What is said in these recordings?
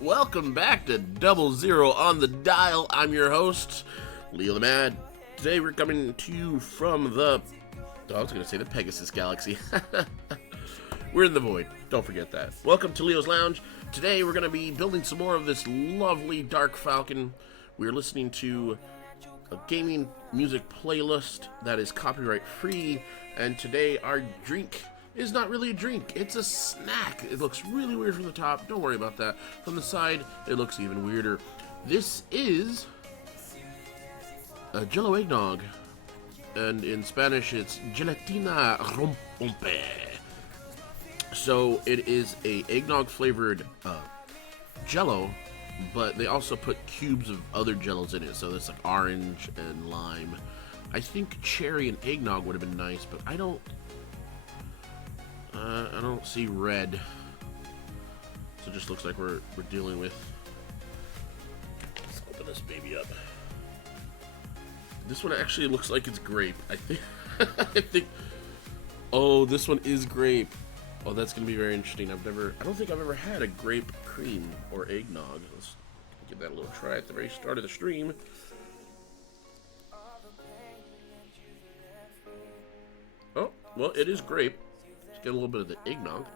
Welcome back to Double Zero on the Dial. I'm your host, Leo the Mad. Today we're coming to you from the Pegasus Galaxy. We're in the void. Don't forget that. Welcome to Leo's Lounge. Today we're going to be building some more of this lovely Dark Falcon. We're listening to a gaming music playlist that is copyright free, and today our drink is not really a drink, it's a snack. It looks really weird from the top, don't worry about that. From the side, it looks even weirder. This is a Jello eggnog, and in Spanish it's gelatina rompe. So it is a eggnog flavored Jello, but they also put cubes of other Jellos in it, so there's like orange and lime. I think cherry and eggnog would have been nice, but I don't see red, so it just looks like we're dealing with. Let's open this baby up. This one actually looks like it's grape. I think. I think. Oh, this one is grape. Oh, that's gonna be very interesting. I don't think I've ever had a grape cream or eggnog. Let's give that a little try at the very start of the stream. Oh, well, it is grape. Let's get a little bit of the eggnog.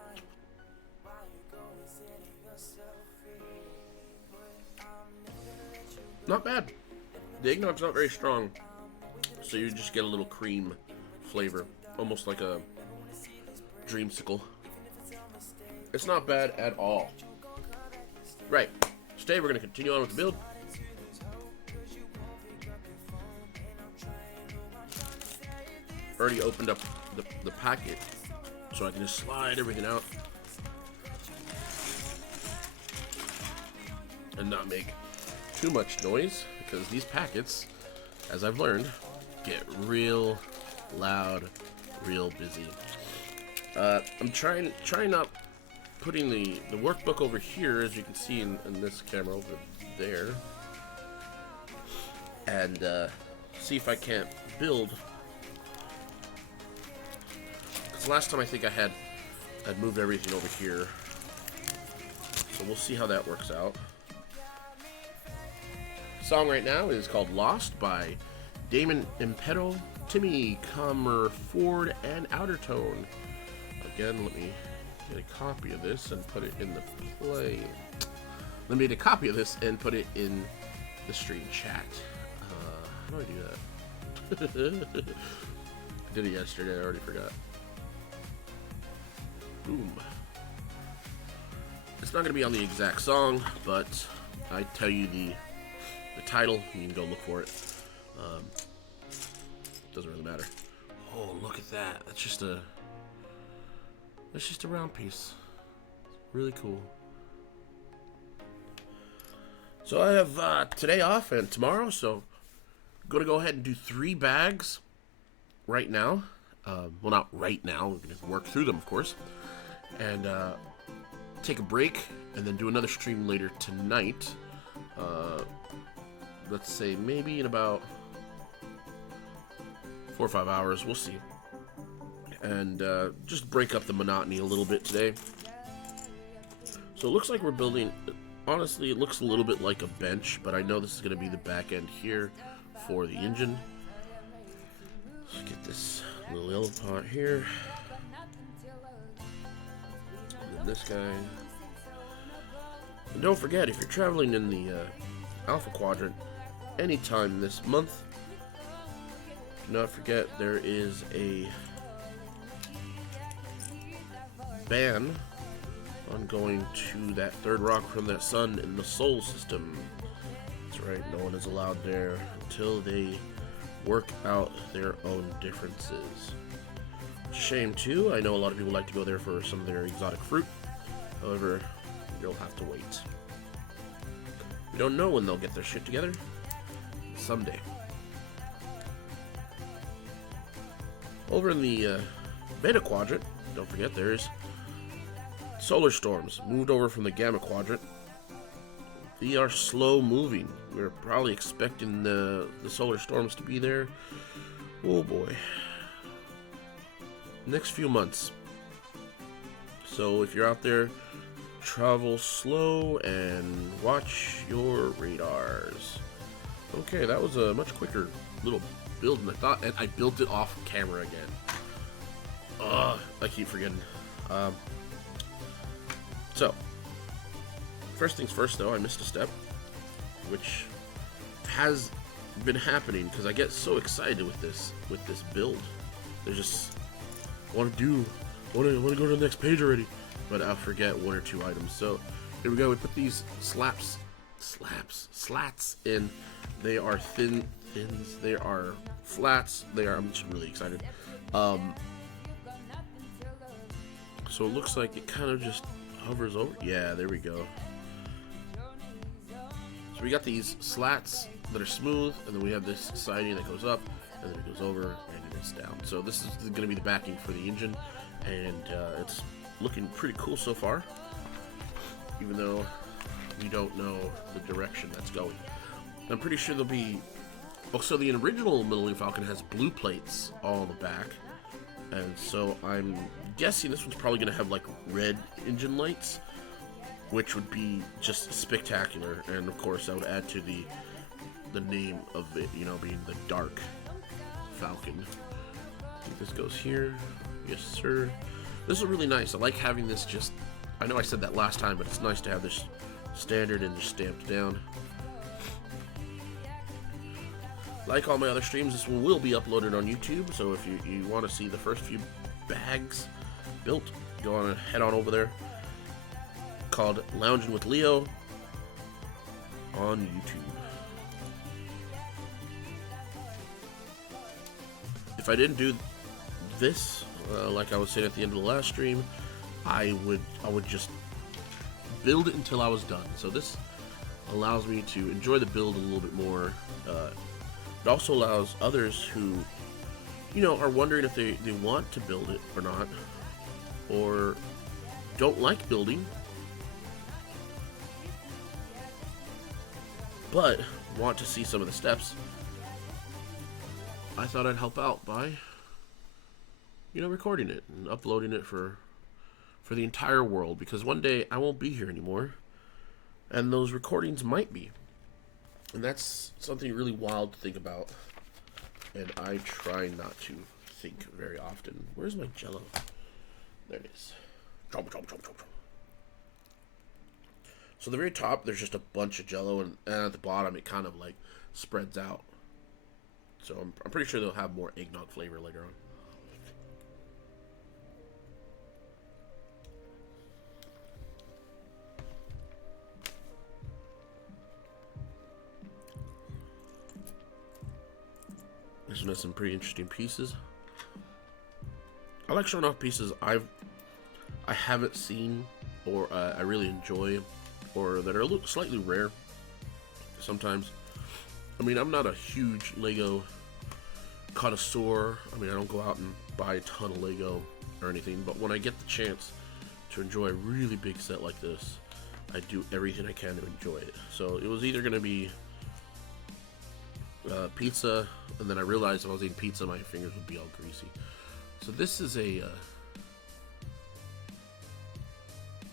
Not bad. The eggnog's not very strong, so you just get a little cream flavor, almost like a dreamsicle. It's not bad at all. Right. Today we're going to continue on with the build. Already opened up the packet, so I can just slide everything out and not make too much noise, because these packets, as I've learned, get real loud, real busy. I'm trying not putting the workbook over here, as you can see in this camera over there, and see if I can't build. Because last time I think I'd moved everything over here, so we'll see how that works out. The song right now is called Lost by Damon Impero, Timmy Comerford, and Outertone. Again, let me get a copy of this and put it in the play. Let me get a copy of this and put it in the stream chat. How do I do that? I did it yesterday, I already forgot. Boom. It's not going to be on the exact song, but I tell you the title, you can go look for it. Doesn't really matter. Oh, look at that. That's just a round piece. Really cool. So I have today off and tomorrow, so I'm going to go ahead and do 3 bags right now. Well, not right now. We're going to work through them, of course. And take a break, and then do another stream later tonight. Let's say maybe in about 4 or 5 hours. We'll see. And just break up the monotony a little bit today. So it looks like we're building, honestly, it looks a little bit like a bench, but I know this is going to be the back end here for the engine. Let's get this little yellow pot here. And then this guy. And don't forget, if you're traveling in the Alpha Quadrant anytime this month, do not forget there is a ban on going to that third rock from that sun in the Sol system. That's right, no one is allowed there until they work out their own differences. It's a shame too. I know a lot of people like to go there for some of their exotic fruit. However, you'll have to wait. We don't know when they'll get their shit together. Someday. Over in the Beta Quadrant, don't forget there's solar storms. Moved over from the Gamma Quadrant. They are slow moving. We're probably expecting the solar storms to be there. Oh boy. Next few months. So if you're out there Travel slow and watch your radars. Okay, that was a much quicker little build than I thought, and I built it off camera again. Ugh, I keep forgetting. So, first things first though, I missed a step, which has been happening because I get so excited with this build. There's just want to go to the next page already, but I'll forget one or two items. So here we go. We put these slats in. They are thins. They are flats. I'm just really excited. So it looks like it kind of just hovers over. Yeah, there we go. So we got these slats that are smooth, and then we have this siding that goes up, and then it goes over, and it's down. So this is going to be the backing for the engine, and it's looking pretty cool so far, even though we don't know the direction that's going. I'm pretty sure there'll be... Oh, so the original Millennium Falcon has blue plates all on the back, and so I'm guessing this one's probably going to have like red engine lights, which would be just spectacular, and of course that would add to the name of it, you know, being the Dark Falcon. I think this goes here. Yes, sir. This is really nice. I like having this just... I know I said that last time, but it's nice to have this standard and just stamped down. Like all my other streams, this one will be uploaded on YouTube, so if you want to see the first few bags built, go on and head on over there. Called Lounging with Leo on YouTube. If I didn't do this, like I was saying at the end of the last stream, I would just build it until I was done. So this allows me to enjoy the build a little bit more. It also allows others who, you know, are wondering if they want to build it or not, or don't like building, but want to see some of the steps. I thought I'd help out by, you know, recording it and uploading it for the entire world, because one day I won't be here anymore, and those recordings might be. And that's something really wild to think about, and I try not to think very often. Where's my Jello? There it is. Chomp, chomp, chomp, chomp, chomp. So at the very top, there's just a bunch of Jello, and at the bottom, it kind of like spreads out. So I'm pretty sure they'll have more eggnog flavor later on. This one has some pretty interesting pieces. I like showing off pieces I haven't seen, or I really enjoy, or that are a little slightly rare sometimes. I mean, I'm not a huge Lego connoisseur. I mean, I don't go out and buy a ton of Lego or anything, but when I get the chance to enjoy a really big set like this, I do everything I can to enjoy it. So it was either going to be pizza, and then I realized if I was eating pizza, my fingers would be all greasy. So this is a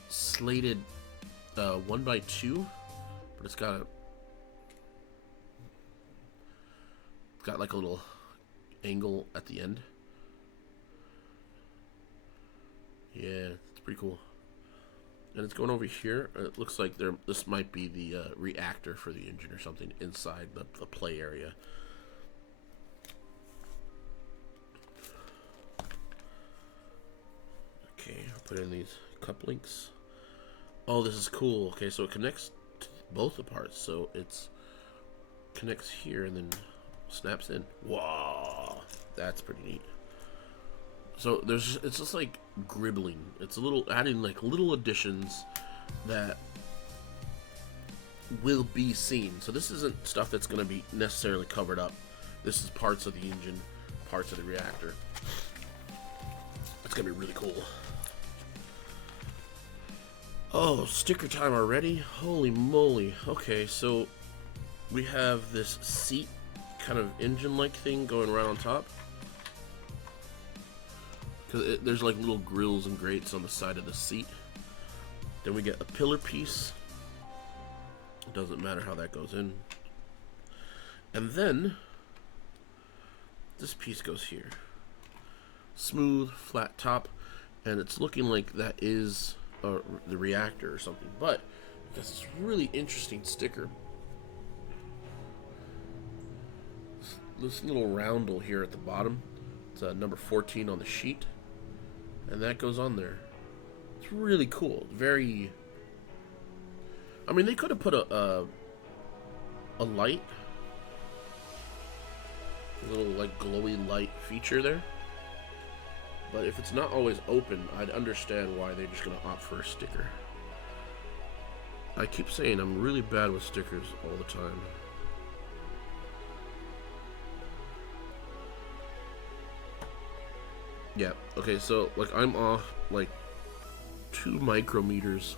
slated 1x2, but it's got like a little angle at the end. Yeah, it's pretty cool. And it's going over here. It looks like this might be the reactor for the engine or something inside the play area. Okay, I'll put in these couplings. Oh, this is cool. Okay, so it connects to both the parts. So it's connects here and then snaps in. Wow, that's pretty neat. So it's just like gribbling. It's a little adding like little additions that will be seen. So this isn't stuff that's going to be necessarily covered up. This is parts of the engine, parts of the reactor. It's going to be really cool. Oh, sticker time already? Holy moly. Okay, so we have this seat kind of engine-like thing going around on top. Because there's like little grills and grates on the side of the seat. Then we get a pillar piece. It doesn't matter how that goes in. And then this piece goes here. Smooth, flat top, and it's looking like that is the reactor or something. But this is really interesting sticker. This little roundel here at the bottom. It's number 14 on the sheet, and that goes on there. It's really cool. Very. I mean, they could have put a light, a little like glowy light feature there. But if it's not always open, I'd understand why they're just gonna opt for a sticker. I keep saying I'm really bad with stickers all the time. Yeah, okay, so like I'm off like 2 micrometers.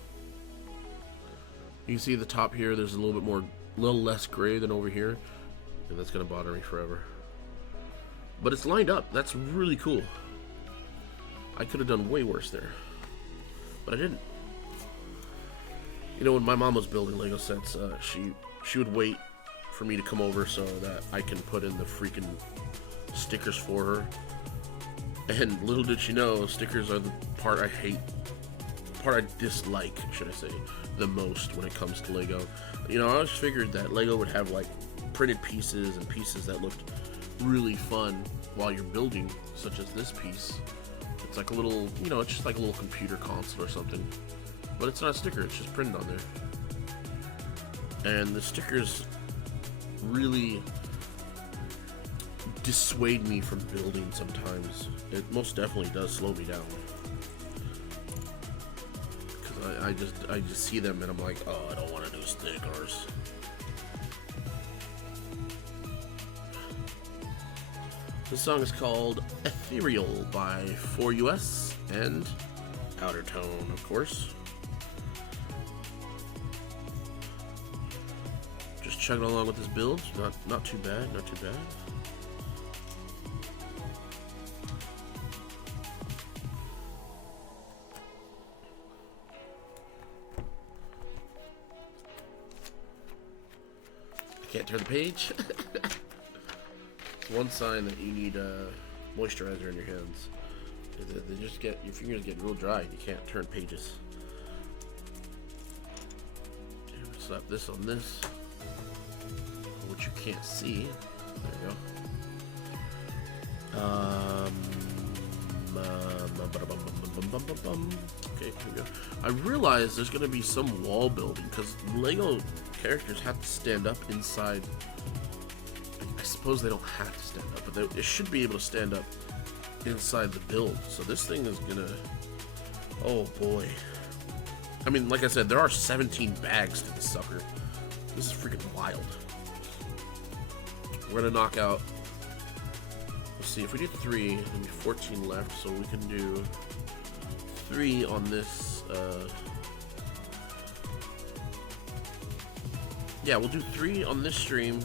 You can see the top here, there's a little less gray than over here, and that's gonna bother me forever. But it's lined up. That's really cool. I could have done way worse there, but I didn't. You know, when my mom was building Lego sets, she would wait for me to come over so that I can put in the freaking stickers for her. And little did she know, stickers are the part I hate, part I dislike, should I say, the most when it comes to Lego. You know, I always figured that Lego would have like printed pieces and pieces that looked really fun while you're building, such as this piece. It's like a little, you know, it's just like a little computer console or something. But it's not a sticker, it's just printed on there. And the stickers really dissuade me from building sometimes. It most definitely does slow me down. Because I just see them and I'm like, oh, I don't want to do stickers. This song is called Ethereal by 4US and Outer Tone, of course. Just chugging along with this build. Not too bad, not too bad. I can't turn the page. It's one sign that you need moisturizer in your hands. They just get, your fingers get real dry and you can't turn pages. Okay, slap this on this, which you can't see. There you go. Okay, here we go. I realize there's gonna be some wall building because Lego characters have to stand up inside. I suppose they don't have to stand up, but they should be able to stand up inside the build. So this thing is gonna, oh boy. I mean, like I said, there are 17 bags to this sucker. This is freaking wild. We're gonna knock out, let's see, if we do 3, there'll be 14 left, so we can do 3 on this, yeah, we'll do 3 on this stream,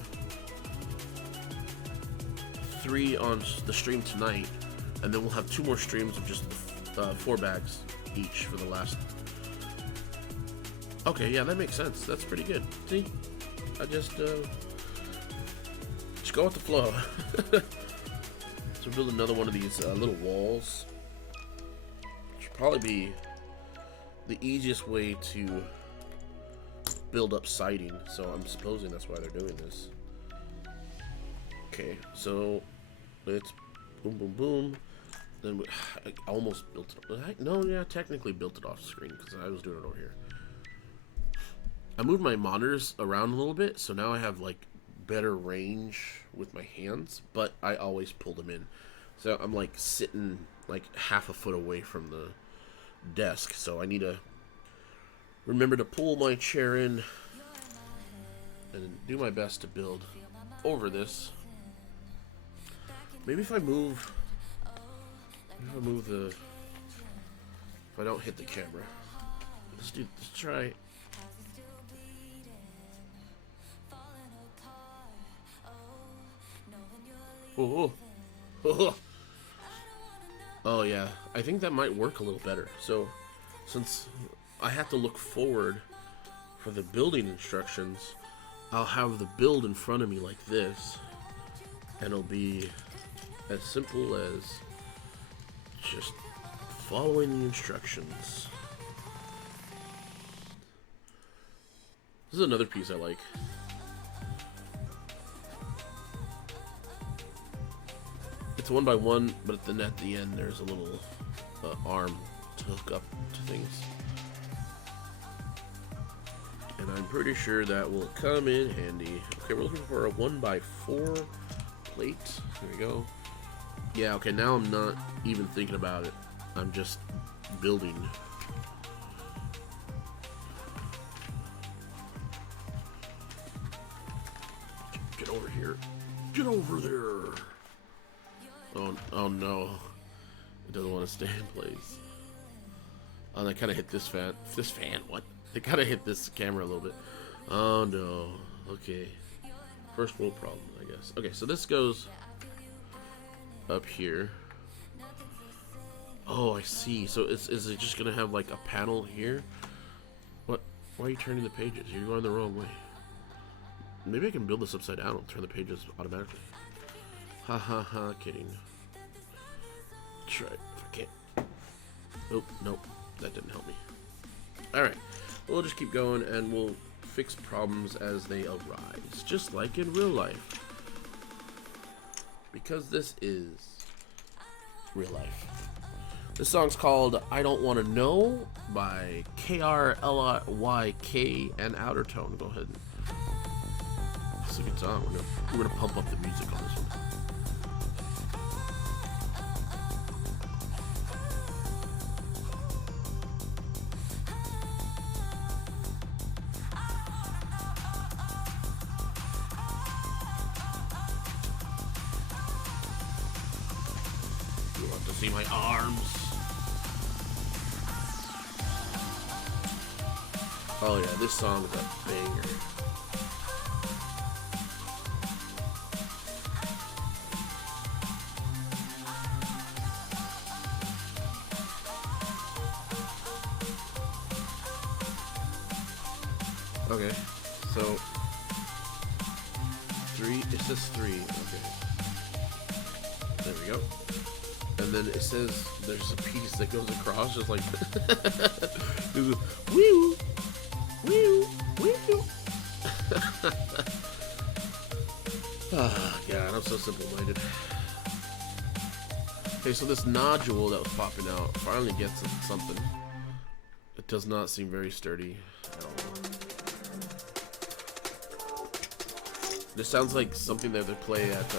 3 on the stream tonight, and then we'll have 2 more streams of just 4 bags each for the last. Okay, yeah, that makes sense. That's pretty good. See, I just go with the flow. So build another one of these little walls. Should probably be the easiest way to build up siding. So I'm supposing that's why they're doing this. Okay, so let's boom, boom, boom. Then I almost built it. No, yeah, technically built it off screen because I was doing it over here. I moved my monitors around a little bit, so now I have like better range with my hands, but I always pull them in. So I'm like sitting like half a foot away from the desk, so I need to remember to pull my chair in and do my best to build over this. Maybe if I move the, if I don't hit the camera, let's try. Oh, oh yeah, I think that might work a little better. So since I have to look forward for the building instructions, I'll have the build in front of me like this, and it'll be as simple as just following the instructions. This is another piece I like. It's 1x1, but at the end there's a little arm to hook up to things. And I'm pretty sure that will come in handy. Okay, we're looking for a 1x4 plate. There we go. Yeah, okay, now I'm not even thinking about it. I'm just building. Get over here. Get over there. Oh no. It doesn't want to stay in place. Oh, and I kind of hit this fan. What? They kind of hit this camera a little bit. Oh no. Okay. First world problem, I guess. Okay, so this goes up here. Oh, I see. So is it just gonna have like a panel here? What? Why are you turning the pages? You're going the wrong way. Maybe I can build this upside down and turn the pages automatically. Ha ha ha, kidding. Try it if I can't. Oh, nope. That didn't help me. Alright. We'll just keep going and we'll fix problems as they arise. Just like in real life. Because this is real life. This song's called I Don't Want to Know by KRLYK and Outer Tone. Go ahead and it's a good song. We're gonna pump up the music on this one. You want to see my arms? Oh yeah, this song is a banger. Okay, so 3, it says 3, okay. There we go. And then it says there's a piece that goes across just like woo, woo, woo. Ah, God, I'm so simple-minded. Okay, so this nodule that was popping out finally gets something. It does not seem very sturdy at all. This sounds like something that they play at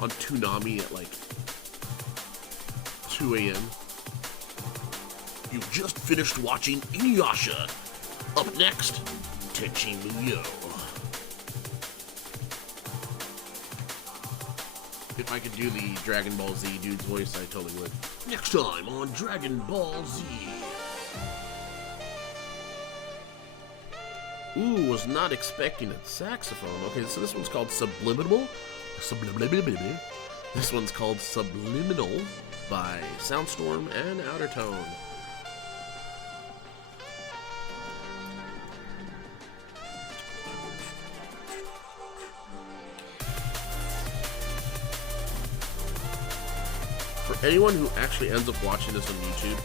on Toonami at like 2 a.m. You've just finished watching Inuyasha. Up next, Tenchi Muyo. If I could do the Dragon Ball Z dude's voice, I totally would. Next time on Dragon Ball Z. Ooh, was not expecting a saxophone. Okay, so this one's called Subliminal. This one's called Subliminal by Soundstorm and Outer Tone. For anyone who actually ends up watching this on YouTube,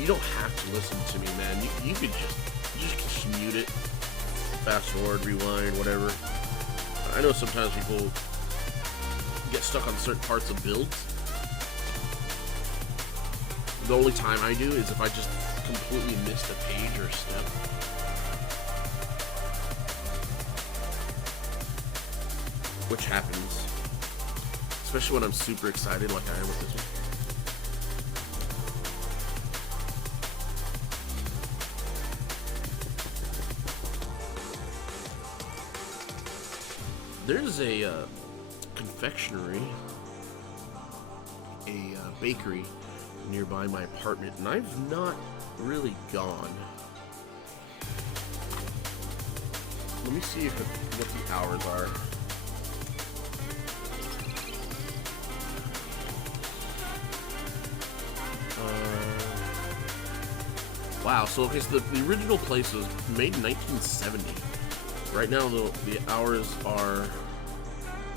you don't have to listen to me, man. You could just mute it, fast forward, rewind, whatever. I know sometimes people get stuck on certain parts of builds. The only time I do is if I just completely missed a page or a step. Which happens. Especially when I'm super excited like I am with this one. There's a confectionery, a bakery nearby my apartment, and I've not really gone. Let me see what the hours are. Wow, so okay, so the original place was made in 1970. Right now, the hours are,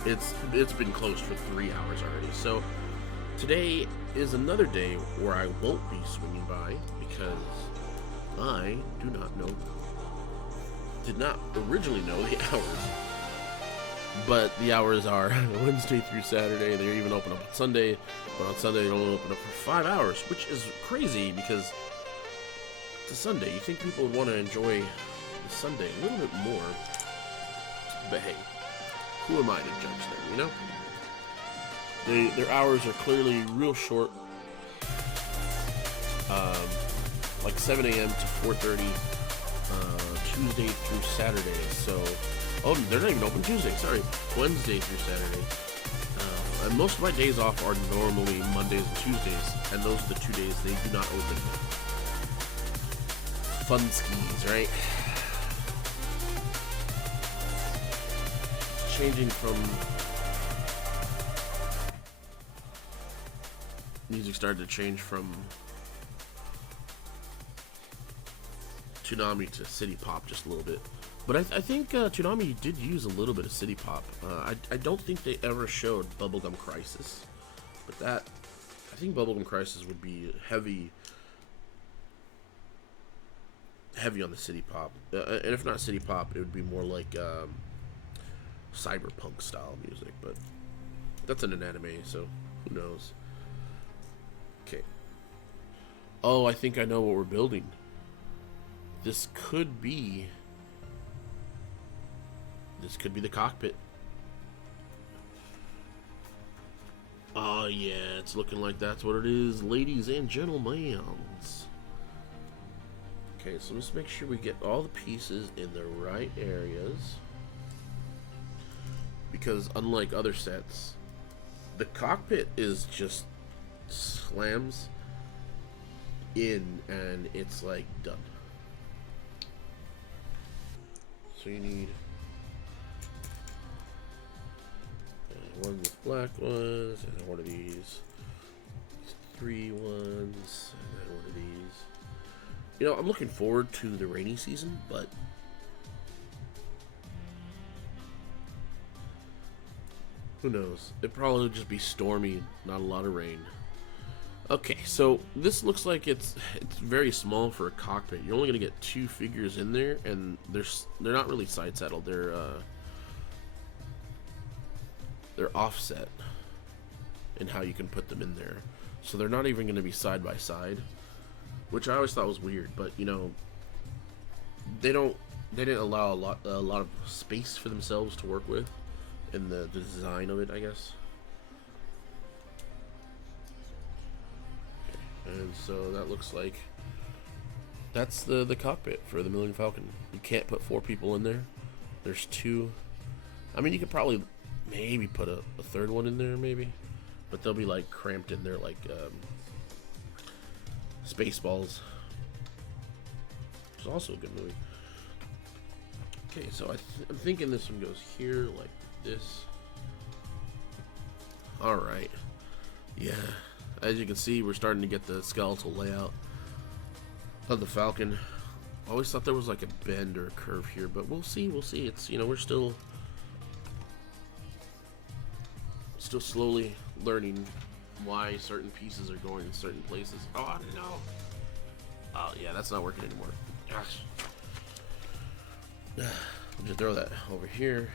it's been closed for 3 hours already. So today is another day where I won't be swinging by because I did not originally know the hours. But the hours are Wednesday through Saturday. They're even open up on Sunday, but on Sunday they only open up for 5 hours, which is crazy because it's a Sunday. You think people would want to enjoy the Sunday a little bit more, but hey, who am I to judge them, you know? Their hours are clearly real short, like 7 a.m. to 4:30, Tuesday through Saturday. So, oh, they're not even open Tuesday. Sorry, Wednesday through Saturday. And most of my days off are normally Mondays and Tuesdays, and those are the 2 days they do not open. Fun skis, right? Changing from music started to change from Toonami to City Pop just a little bit, but I think Toonami did use a little bit of City Pop. I don't think they ever showed Bubblegum Crisis, but I think Bubblegum Crisis would be heavy on the City Pop, and if not City Pop, it would be more like cyberpunk style music, but that's in an anime, so who knows. Okay. Oh, I think I know what we're building. This could be the cockpit. Oh yeah, it's looking like that's what it is, ladies and gentlemen. Okay, so let's make sure we get all the pieces in the right areas. Because unlike other sets, the cockpit is just slams in and it's like done. So you need one with black ones, and then one of these 3 ones, and then one of these. You know, I'm looking forward to the rainy season, but who knows? It'd probably just be stormy, not a lot of rain. Okay, so this looks like it's very small for a cockpit. You're only gonna get 2 figures in there, and they're not really side saddled. They're offset in how you can put them in there. So they're not even gonna be side by side, which I always thought was weird. But you know, they didn't allow a lot of space for themselves to work with in the design of it, I guess. And so that looks like that's the cockpit for the Millennium Falcon. You can't put 4 people in there. There's 2. I mean, you could probably maybe put a 3rd one in there, maybe, but they'll be like cramped in there like Spaceballs, which is also a good movie. Okay, so I'm thinking this one goes here like this. All right, yeah. As you can see, we're starting to get the skeletal layout of the Falcon. I always thought there was like a bend or a curve here, but we'll see. We'll see. It's, you know, we're still slowly learning why certain pieces are going in certain places. Oh, I don't know. Oh yeah, that's not working anymore. Gosh. Just throw that over here.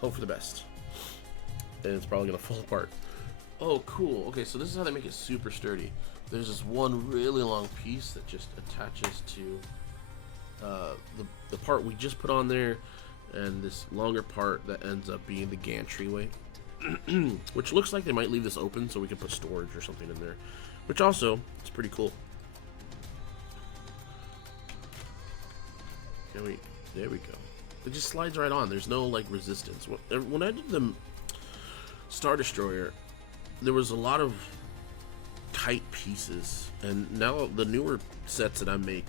Hope for the best. And it's probably gonna fall apart. Oh, cool. Okay, so this is how they make it super sturdy. There's this one really long piece that just attaches to the part we just put on there, and this longer part that ends up being the gantry, which looks like they might leave this open so we can put storage or something in there, which also is pretty cool. Okay, there we go. It just slides right on. There's no like resistance. When I did the Star Destroyer, there was a lot of tight pieces, and now the newer sets that I make,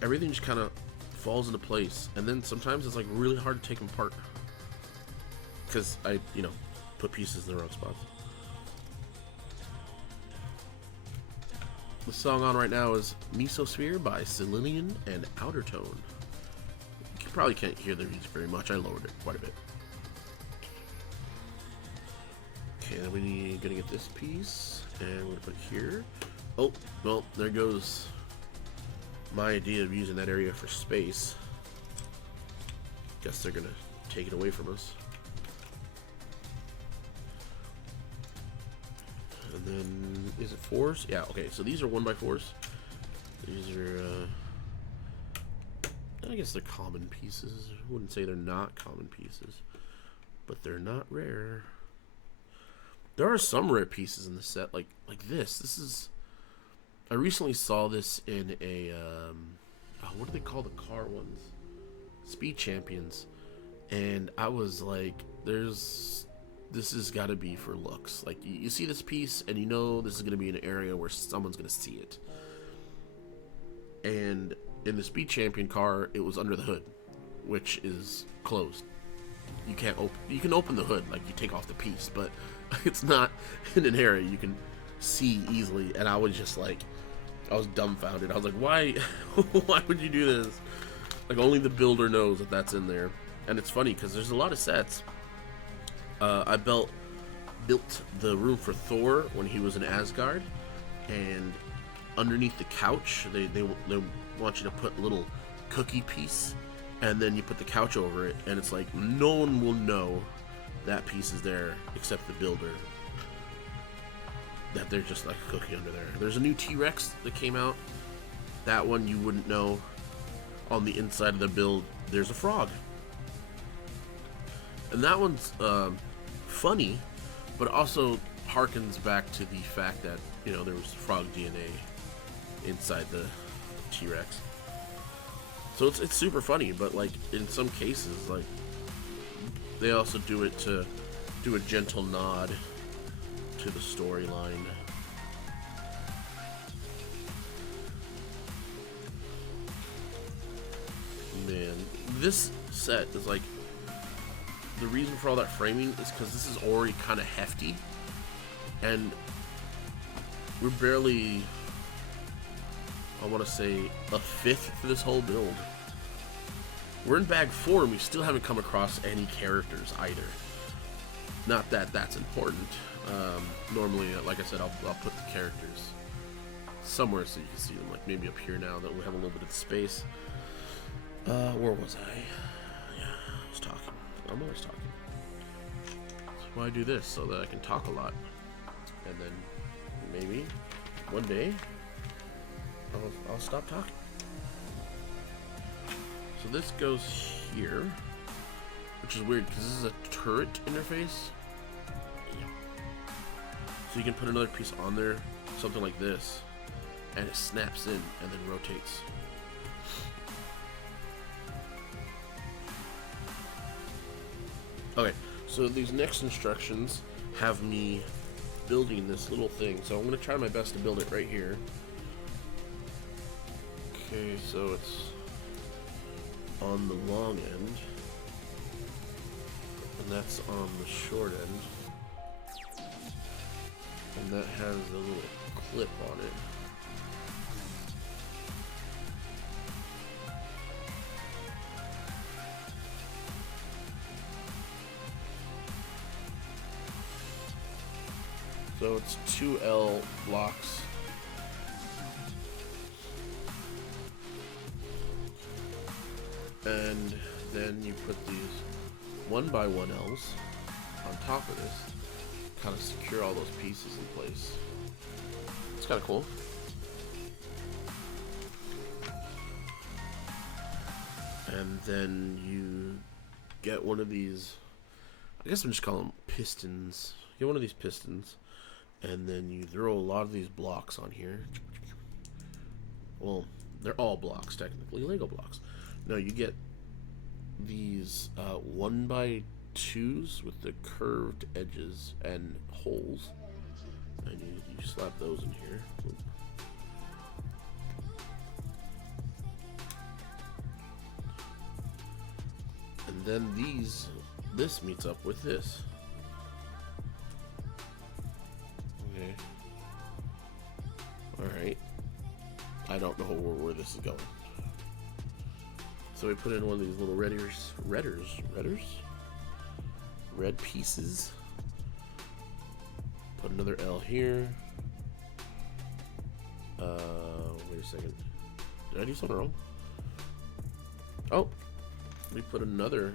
everything just kind of falls into place, and then sometimes it's like really hard to take them apart because I, you know, put pieces in the wrong spots. The song on right now is Mesosphere by Celine and Outer Tone. You probably can't hear the music very much. I lowered it quite a bit. Okay, then we're gonna get this piece, and we're gonna put it here. Oh, well, there goes my idea of using that area for space. Guess they're gonna take it away from us. And then, is it 4s? Yeah, okay, so these are 1x4s. These are, I guess they're common pieces. I wouldn't say they're not common pieces, but they're not rare. There are some rare pieces in the set, like this. This is, I recently saw this in a, what do they call the car ones? Speed Champions. And I was like, this has got to be for looks. Like, you see this piece, and you know this is going to be an area where someone's going to see it. And in the Speed Champion car, it was under the hood, which is closed. You can't open. You can open the hood, like you take off the piece, but it's not in an area you can see easily. And I was just like, I was dumbfounded. I was like, why? Why would you do this? Like, only the builder knows that that's in there. And it's funny because there's a lot of sets. I built the room for Thor when he was in Asgard, and underneath the couch, they want you to put a little cookie piece, and then you put the couch over it, and it's like no one will know that piece is there except the builder. That there's just like a cookie under there. There's a new T-Rex that came out. That one you wouldn't know. On the inside of the build, there's a frog. And that one's funny, but also harkens back to the fact that, you know, there was frog DNA inside the T-Rex. So it's super funny, but like in some cases, like they also do it to do a gentle nod to the storyline. Man, this set is like, the reason for all that framing is because this is already kind of hefty, and we're barely, I want to say, a fifth for this whole build. We're in bag 4 and we still haven't come across any characters either. Not that that's important. Normally, like I said, I'll put the characters somewhere so you can see them, like maybe up here now that we have a little bit of space. Where was I? Yeah, I was talking. I'm always talking. That's why I do this, so that I can talk a lot. And then maybe one day I'll stop talking. So this goes here, which is weird because this is a turret interface. Yeah. So you can put another piece on there, something like this, and it snaps in and then rotates. Okay, so these next instructions have me building this little thing. So I'm going to try my best to build it right here. Okay, so it's on the long end, and that's on the short end, and that has a little clip on it. So it's 2L blocks. And then you put these 1x1Ls on top of this, kind of secure all those pieces in place. It's kind of cool. And then you get one of these, I guess I'm just calling them pistons. Get one of these pistons, and then you throw a lot of these blocks on here. Well, they're all blocks, technically, Lego blocks. Now you get these 1x2s with the curved edges and holes, and you slap those in here. And then this meets up with this. Okay. Alright. I don't know where this is going. So we put in one of these little red pieces. Put another L here. Wait a second. Did I do something wrong? Oh, we put another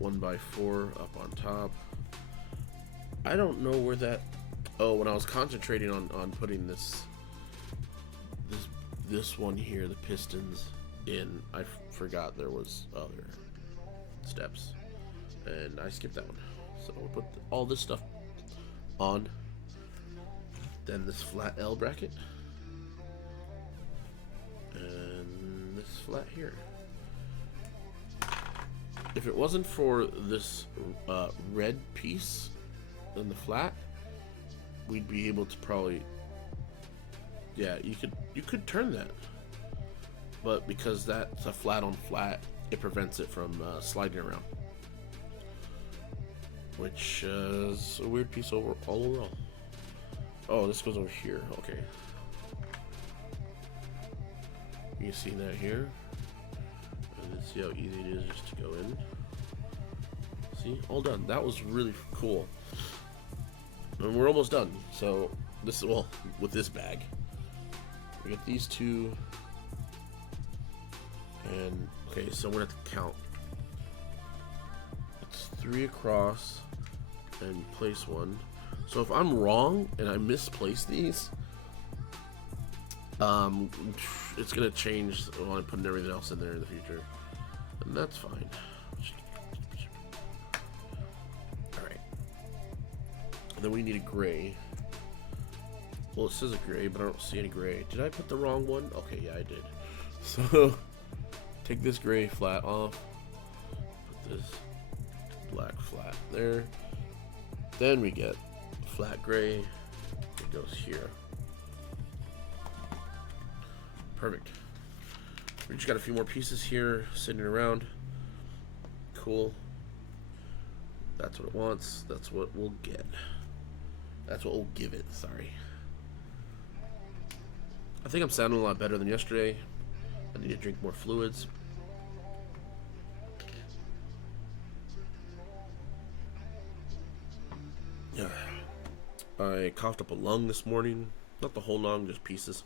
1x4 up on top. I don't know where that. Oh, when I was concentrating on putting this one here, the pistons in, I forgot there was other steps, and I skipped that one. So we'll put all this stuff on, then this flat L bracket, and this flat here. If it wasn't for this red piece in the flat, we'd be able to probably, yeah, you could turn that, but because that's a flat on flat, it prevents it from sliding around, which is a weird piece all overall. Oh, this goes over here. Okay, you see that here, and let's see how easy it is just to go in. See, all done. That was really cool, and we're almost done. So this, well, with this bag, we get these two, and okay, so we're gonna have to count. It's 3 across, and place one. So if I'm wrong and I misplace these, it's gonna change when I'm putting everything else in there in the future, and that's fine. All right. And then we need a gray. Well, it says a gray, but I don't see any gray. Did I put the wrong one? Okay, yeah, I did. So take this gray flat off. Put this black flat there. Then we get flat gray. It goes here. Perfect. We just got a few more pieces here sitting around. Cool. That's what it wants. That's what we'll get. That's what we'll give it. Sorry. I think I'm sounding a lot better than yesterday. I need to drink more fluids. Yeah. I coughed up a lung this morning. Not the whole lung, just pieces.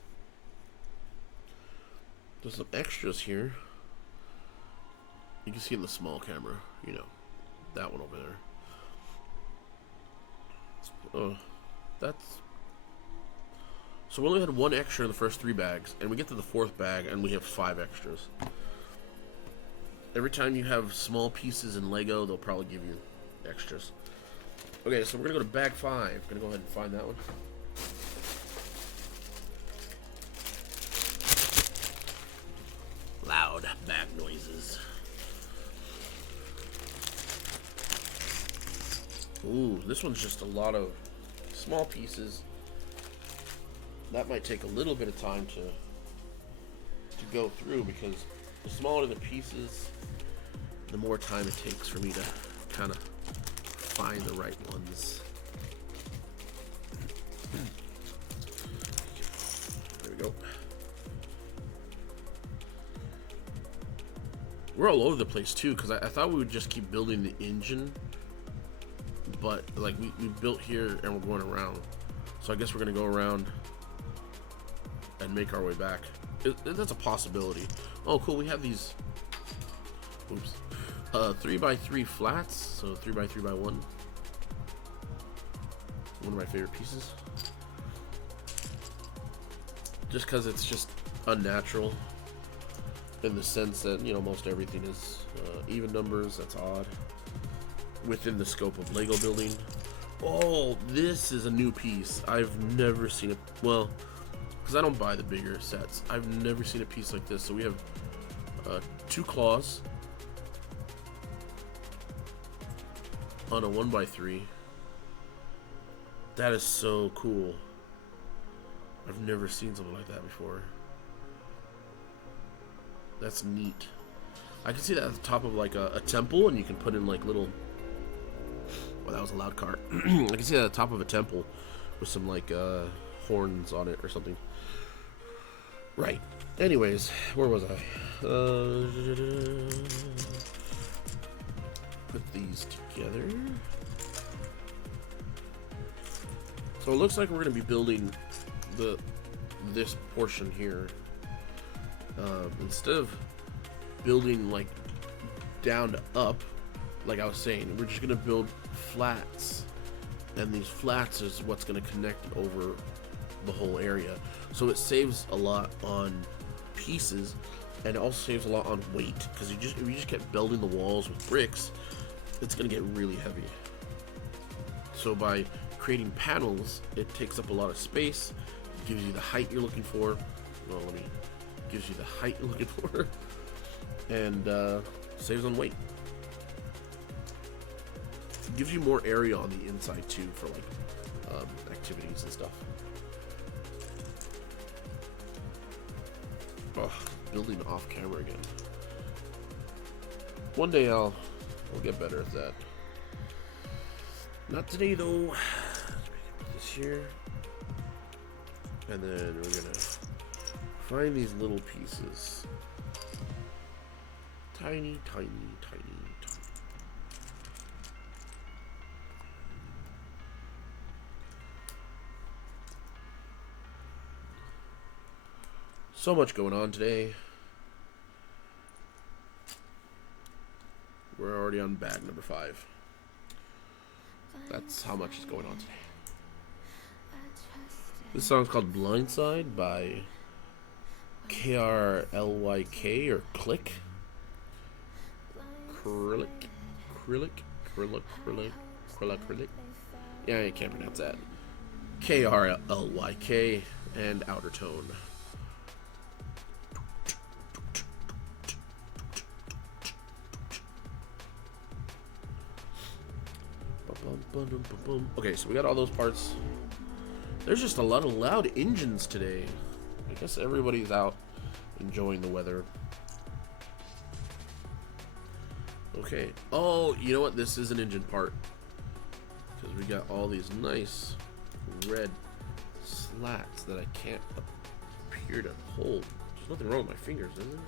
There's some extras here. You can see in the small camera, you know, that one over there. Oh, that's... So we only had 1 extra in the first 3 bags, and we get to the 4th bag, and we have 5 extras. Every time you have small pieces in Lego, they'll probably give you extras. Okay, so we're gonna go to bag 5. Gonna go ahead and find that one. Loud bag noises. Ooh, this one's just a lot of small pieces. That might take a little bit of time to go through, because the smaller the pieces, the more time it takes for me to kind of find the right ones. There we go. We're all over the place too, because I thought we would just keep building the engine, but like we built here and we're going around, so I guess we're gonna go around and make our way back. That's a possibility. Oh cool, we have these 3x3 flats, so 3x3x1. One of my favorite pieces, just because it's just unnatural in the sense that, you know, most everything is even numbers. That's odd within the scope of Lego building. Oh, this is a new piece. I've never seen it. Well, because I don't buy the bigger sets, I've never seen a piece like this. So we have 2 claws on a 1x3. That is so cool. I've never seen something like that before. That's neat. I can see that at the top of like a temple, and you can put in like little... Well, that was a loud car. I can see that at the top of a temple with some like horns on it or something. Right. Anyways, where was I? Put these together. So it looks like we're going to be building this portion here. Instead of building like down to up, like I was saying, we're just going to build flats. And these flats is what's going to connect over the whole area. So it saves a lot on pieces, and it also saves a lot on weight, because if you just kept building the walls with bricks, it's going to get really heavy. So by creating panels, it takes up a lot of space, gives you the height you're looking for. Well, gives you the height you're looking for, and saves on weight. It gives you more area on the inside too for like activities and stuff. Oh, building off camera again. One day I'll get better at that. Not today though. Put this here, and then we're gonna find these little pieces. Tiny, tiny, tiny, tiny. So much going on today. We're already on bag number 5. That's how much is going on today. This song's called Blindside by KRLYK or Click. Acrylic. Yeah, I can't pronounce that. KRLYK and Outer Tone. Okay, so we got all those parts. There's just a lot of loud engines today. I guess everybody's out enjoying the weather. Okay. Oh, you know what? This is an engine part. Because we got all these nice red slats that I can't appear to hold. There's nothing wrong with my fingers, is there?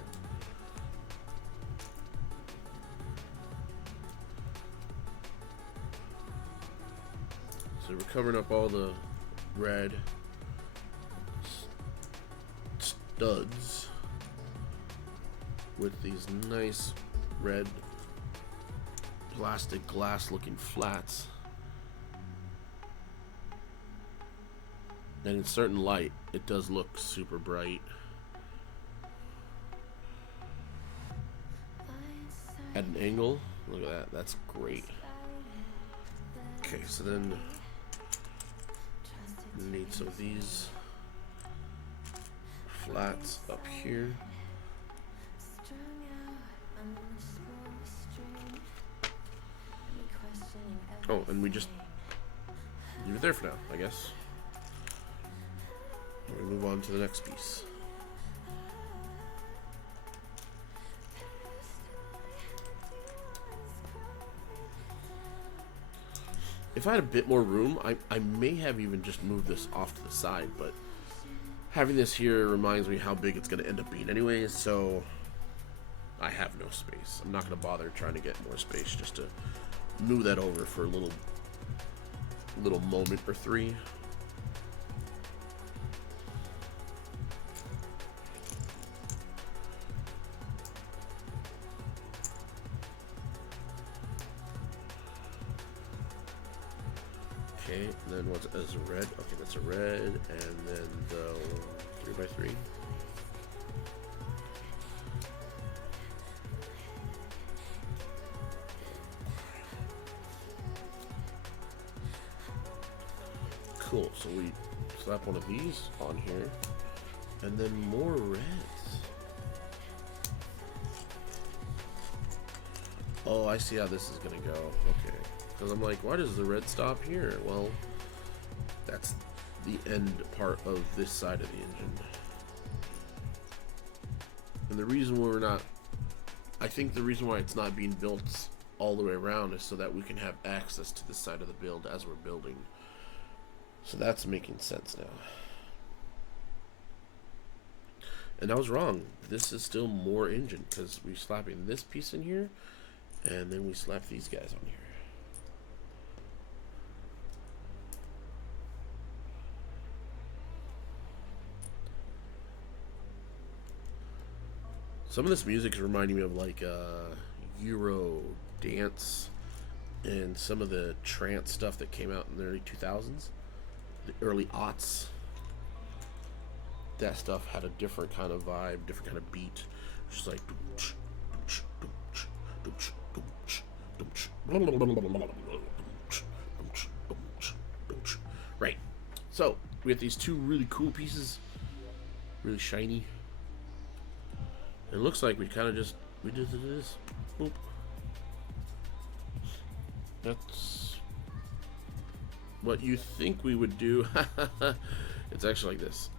So we're covering up all the red studs with these nice red plastic glass looking flats. And in certain light, it does look super bright. At an angle, look at that, that's great. Okay, so then we need some of these flats up here. Oh, and we just leave it there for now, I guess. We move on to the next piece. If I had a bit more room, I may have even just moved this off to the side, but having this here reminds me how big it's going to end up being anyways, so I have no space. I'm not going to bother trying to get more space just to move that over for a little moment or 3. Okay, and then what's as a red? Okay, that's a red, and then the 3x3. Cool, so we slap one of these on here, and then more reds. Oh, I see how this is gonna go. Okay. Because I'm like, why does the red stop here? Well, that's the end part of this side of the engine. And the reason we're not, I think the reason why it's not being built all the way around is so that we can have access to this side of the build as we're building. So that's making sense now. And I was wrong. This is still more engine because we're slapping this piece in here, and then we slap these guys on here. Some of this music is reminding me of like Euro dance and some of the trance stuff that came out in the early 2000s, the early aughts. That stuff had a different kind of vibe, different kind of beat. Just like right. So we have these two really cool pieces, really shiny. It looks like we kind of just did this. Boop. That's what you think we would do. It's actually like this,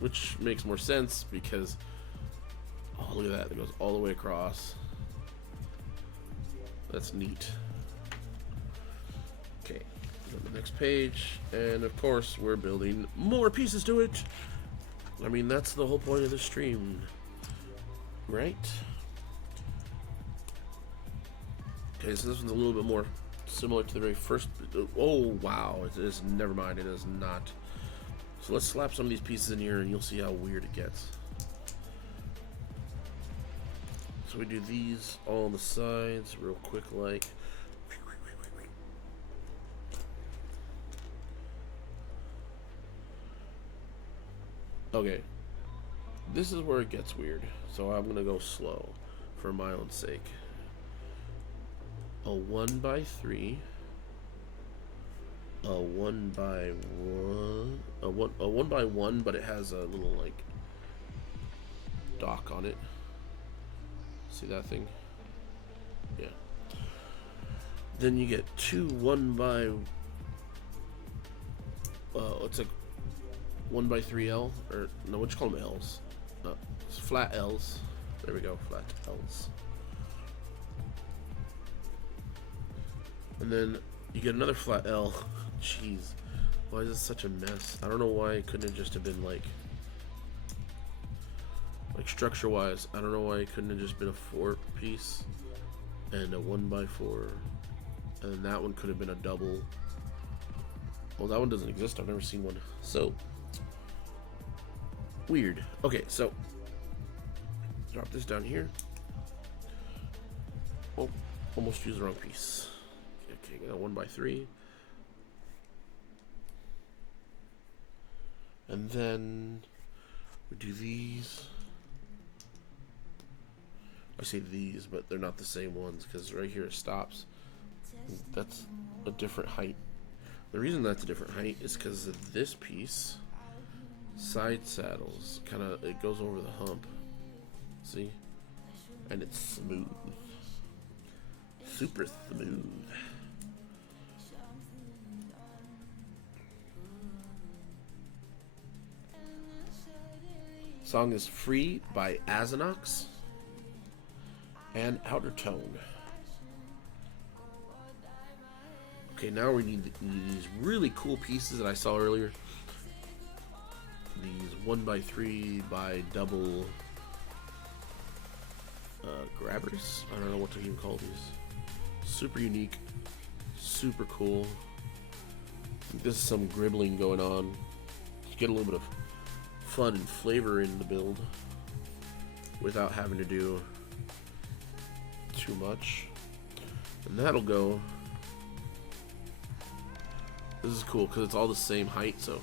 which makes more sense because, oh, look at that. It goes all the way across. That's neat. Okay, on the next page, and of course we're building more pieces to it. I mean, that's the whole point of the stream, right? Okay, so this one's a little bit more similar to the very first. Oh wow, it is. Never mind, it is not. So let's slap some of these pieces in here and you'll see how weird it gets. So we do these all on the sides real quick like. Okay, this is where it gets weird, so I'm gonna go slow for my own sake. A 1x3, a 1x1, a 1x1, but it has a little like dock on it. See that thing? Yeah. Then you get two 1x. It's like 1x3L, or no, what you call them, L's? It's flat L's. There we go, flat L's. And then you get another flat L. Jeez, why is this such a mess? I don't know why it couldn't have just have been like structure-wise. I don't know why it couldn't have just been a 4-piece and a 1x4, and then that one could have been a double. Well, that one doesn't exist. I've never seen one. So weird. Okay, so drop this down here. Oh, almost used the wrong piece. Okay, got a 1x3. And then we do these. I say these, but they're not the same ones because right here it stops. That's a different height. The reason that's a different height is because of this piece. Side saddles, kind of, it goes over the hump. See? And it's smooth. Super smooth. Song is Free by Azanox and Outer Tone. Okay, now we need these really cool pieces that I saw earlier. These 1x3 by double grabbers. I don't know what to even call these. Super unique, super cool. I think this is some gribbling going on. You get a little bit of fun and flavor in the build without having to do too much. And that'll go. This is cool because it's all the same height, so.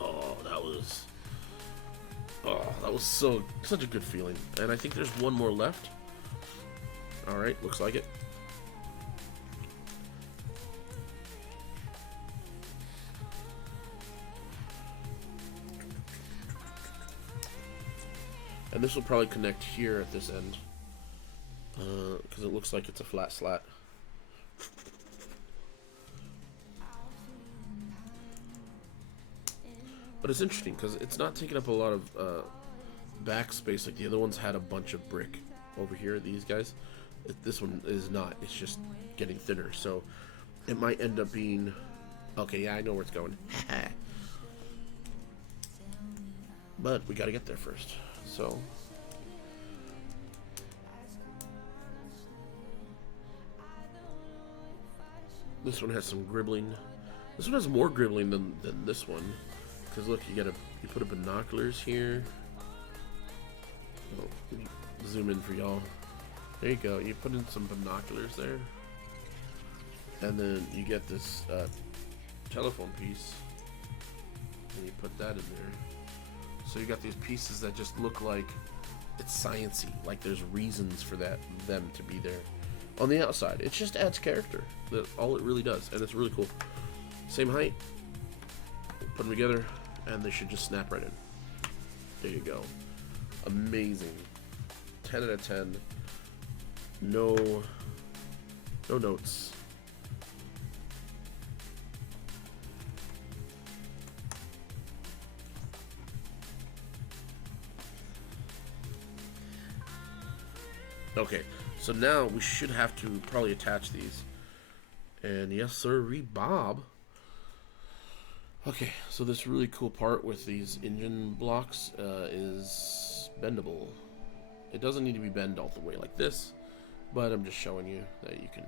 Oh, that was such a good feeling. And I think there's one more left. Alright, looks like it. And this will probably connect here at this end. Because it looks like it's a flat slat. But it's interesting because it's not taking up a lot of backspace like the other ones had a bunch of brick over here, these guys. This one is not. It's just getting thinner. So it might end up being... Okay, yeah, I know where it's going. But we got to get there first. So this one has some gribbling. This one has more gribbling than this one. Because look, you put a binoculars here. Oh, let me zoom in for y'all. There you go. You put in some binoculars there. And then you get this telephone piece. And you put that in there. So you got these pieces that just look like it's sciencey. Like there's reasons for them to be there. On the outside, it just adds character. That's all it really does. And it's really cool. Same height. Put them together. And they should just snap right in. There you go. Amazing. 10 out of 10. No notes. Okay, so now we should have to probably attach these. And yes, sir, Bob. Okay, so this really cool part with these engine blocks is bendable. It doesn't need to be bent all the way like this, but I'm just showing you that you can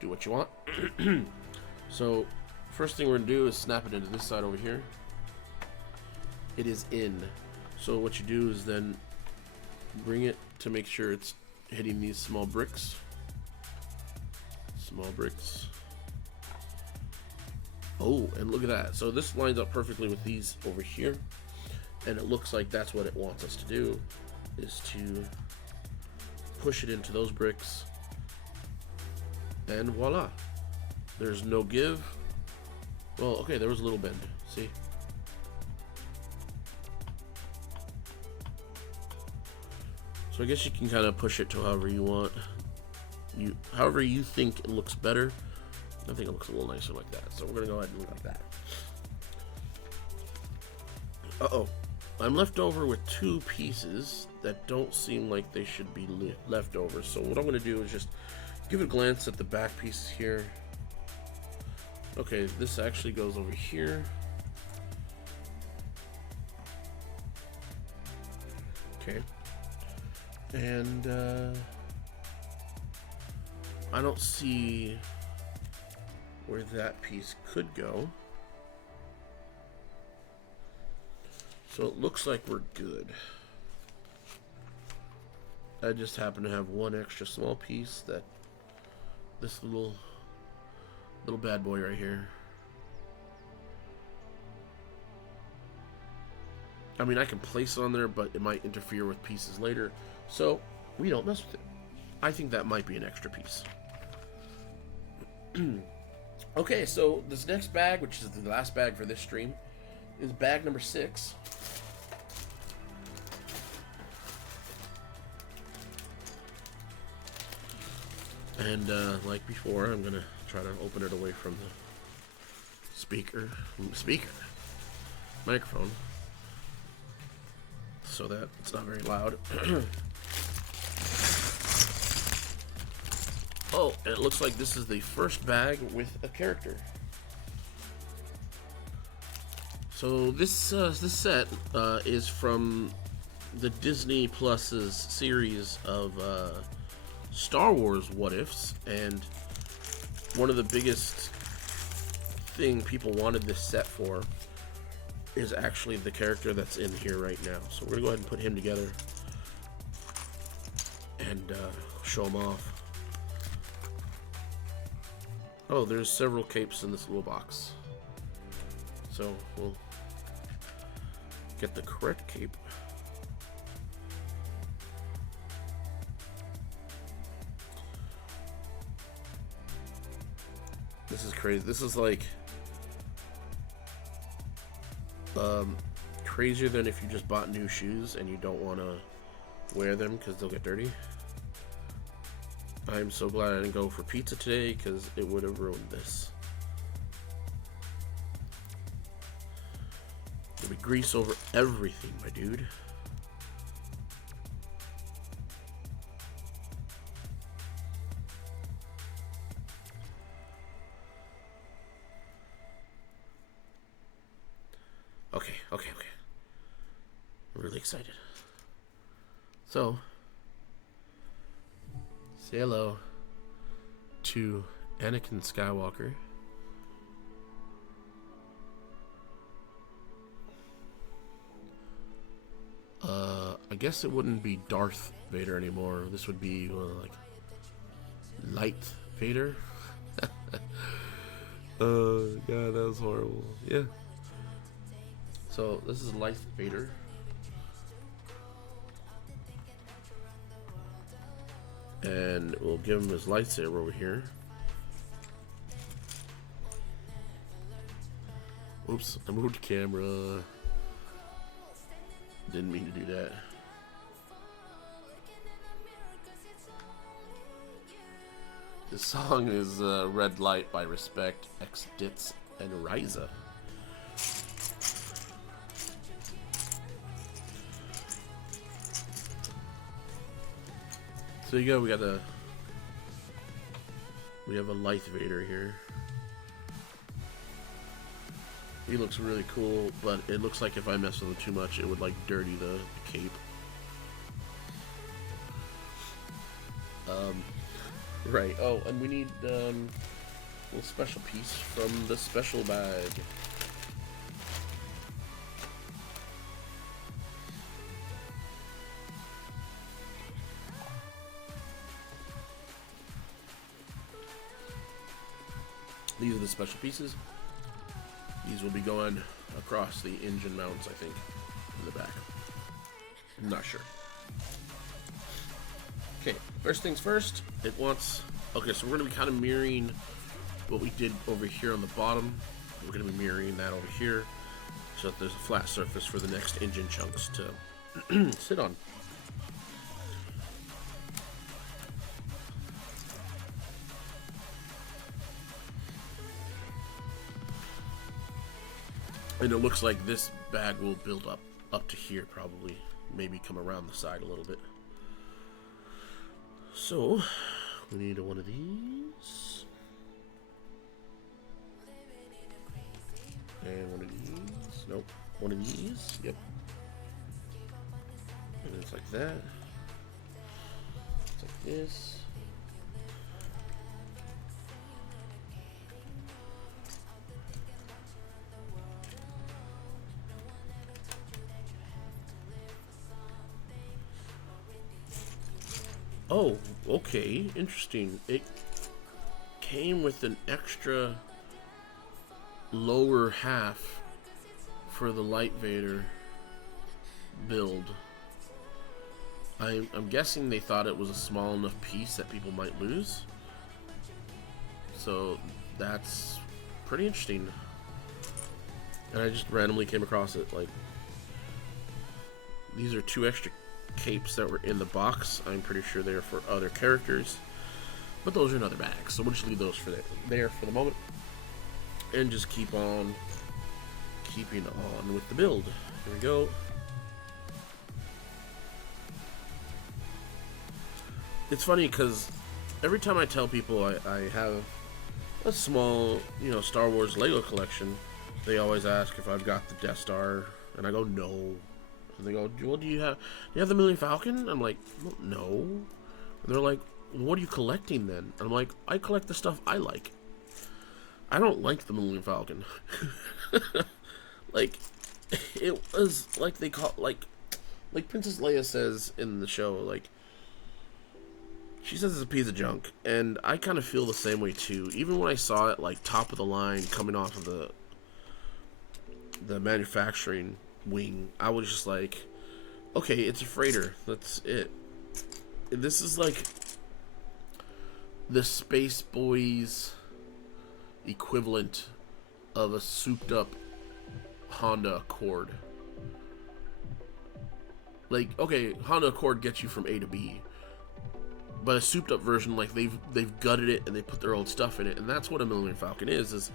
do what you want. So, first thing we're going to do is snap it into this side over here. It is in. So what you do is then bring it to make sure it's hitting these small bricks. Small bricks. Oh, and look at that. So this lines up perfectly with these over here. And it looks like that's what it wants us to do, is to push it into those bricks. And voila. There's no give. Well, okay, there was a little bend. See? So I guess you can kind of push it to however you want. However you think it looks better. I think it looks a little nicer like that. So we're going to go ahead and look like that. Uh-oh. I'm left over with two pieces that don't seem like they should be left over. So what I'm going to do is just give a glance at the back pieces here. Okay, this actually goes over here. Okay. And I don't see where that piece could go. So it looks like we're good. I just happen to have one extra small piece, that this little bad boy right here. I mean, I can place it on there, but it might interfere with pieces later, so we don't mess with it. I think that might be an extra piece. Okay, so this next bag, which is the last bag for this stream, is bag number 6. And like before, I'm gonna try to open it away from the microphone, so that it's not very loud. Oh, and it looks like this is the first bag with a character. So this set is from the Disney Plus's series of Star Wars What Ifs, and one of the biggest thing people wanted this set for is actually the character that's in here right now. So we're gonna go ahead and put him together and show him off. Oh, there's several capes in this little box, so we'll get the correct cape. This is crazy. This is like crazier than if you just bought new shoes and you don't want to wear them because they'll get dirty. I'm so glad I didn't go for pizza today, because it would have ruined this. There'll be grease over everything, my dude. Okay. I'm really excited. So, say hello to Anakin Skywalker. I guess it wouldn't be Darth Vader anymore. This would be like Light Vader. Oh god, that was horrible. Yeah. So this is Light Vader. And we'll give him his lightsaber over here. Oops, I moved the camera. Didn't mean to do that. This song is Red Light by Respect, X Ditz, and Ryza. So you go, we have a Light Vader here. He looks really cool, but it looks like if I mess with him too much, it would like dirty the cape. Right. Oh, and we need a little special piece from the special bag. These are the special pieces. These will be going across the engine mounts, I think, in the back. I'm not sure. Okay, first things first, it wants... Okay, so we're going to be kind of mirroring what we did over here on the bottom. We're going to be mirroring that over here so that there's a flat surface for the next engine chunks to sit on. And it looks like this bag will build up to here probably. Maybe come around the side a little bit. So, we need one of these. And one of these. Nope. One of these. Yep. And it's like that. It's like this. Oh, okay, interesting. It came with an extra lower half for the Light Vader build. I'm guessing they thought it was a small enough piece that people might lose. So that's pretty interesting. And I just randomly came across it. Like, these are 2 extra capes that were in the box. I'm pretty sure they're for other characters, but those are in other bags, so we'll just leave those for there for the moment and just keep on keeping on with the build. Here we go. It's funny because every time I tell people I have a small, Star Wars Lego collection, they always ask if I've got the Death Star, and I go no. And they go, well, do you have the Millennium Falcon? I'm like, well, no. And they're like, well, what are you collecting then? And I'm like, I collect the stuff I like. I don't like the Millennium Falcon. Like, it was like they call like Princess Leia says in the show, like, she says it's a piece of junk, and I kind of feel the same way too. Even when I saw it like top of the line coming off of the manufacturing wing, I was just like, okay, it's a freighter, that's it. This is like the Space Boys equivalent of a souped up Honda Accord. Like, okay, Honda Accord gets you from A to B, but a souped up version, like they've gutted it and they put their own stuff in it, and that's what a Millennium Falcon is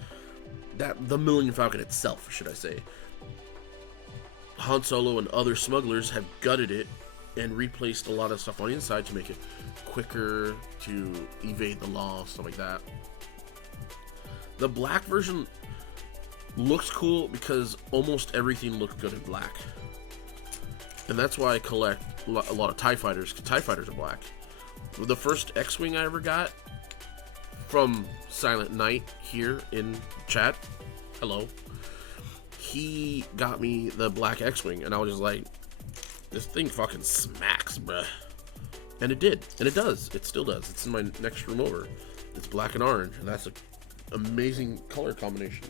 that the Millennium Falcon itself, should I say. Han Solo and other smugglers have gutted it and replaced a lot of stuff on the inside to make it quicker, to evade the law, stuff like that. The black version Looks cool because almost everything looked good in black. And that's why I collect a lot of TIE Fighters, because TIE Fighters are black. The first X-Wing I ever got from Silent Knight here in chat, hello, he got me the black X-Wing, and I was just like, this thing fucking smacks, bruh. And it did, and it does, it still does. It's in my next room over. It's black and orange, and that's an amazing color combination.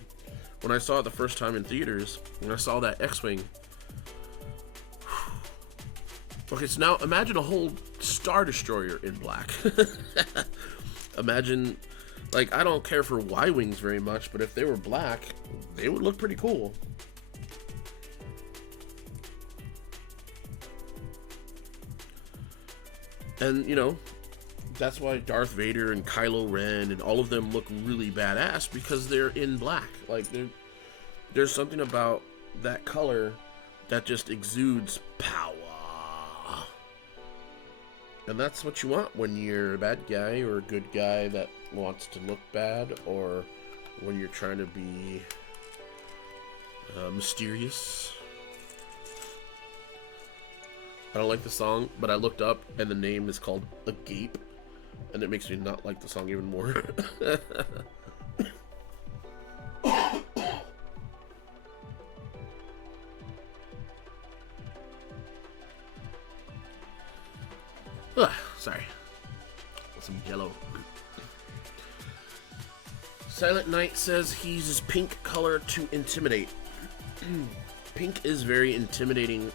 When I saw it the first time in theaters, when I saw that X-Wing, okay, so now imagine a whole Star Destroyer in black. Imagine, like, I don't care for Y-Wings very much, but if they were black, they would look pretty cool. And, you know, that's why Darth Vader and Kylo Ren and all of them look really badass, because they're in black. Like, there's something about that color that just exudes power. And that's what you want when you're a bad guy or a good guy that wants to look bad, or when you're trying to be mysterious. I don't like the song, but I looked up and the name is called Agape, and it makes me not like the song even more. Sorry. Some yellow. Silent Knight says he uses pink color to intimidate. Pink is very intimidating.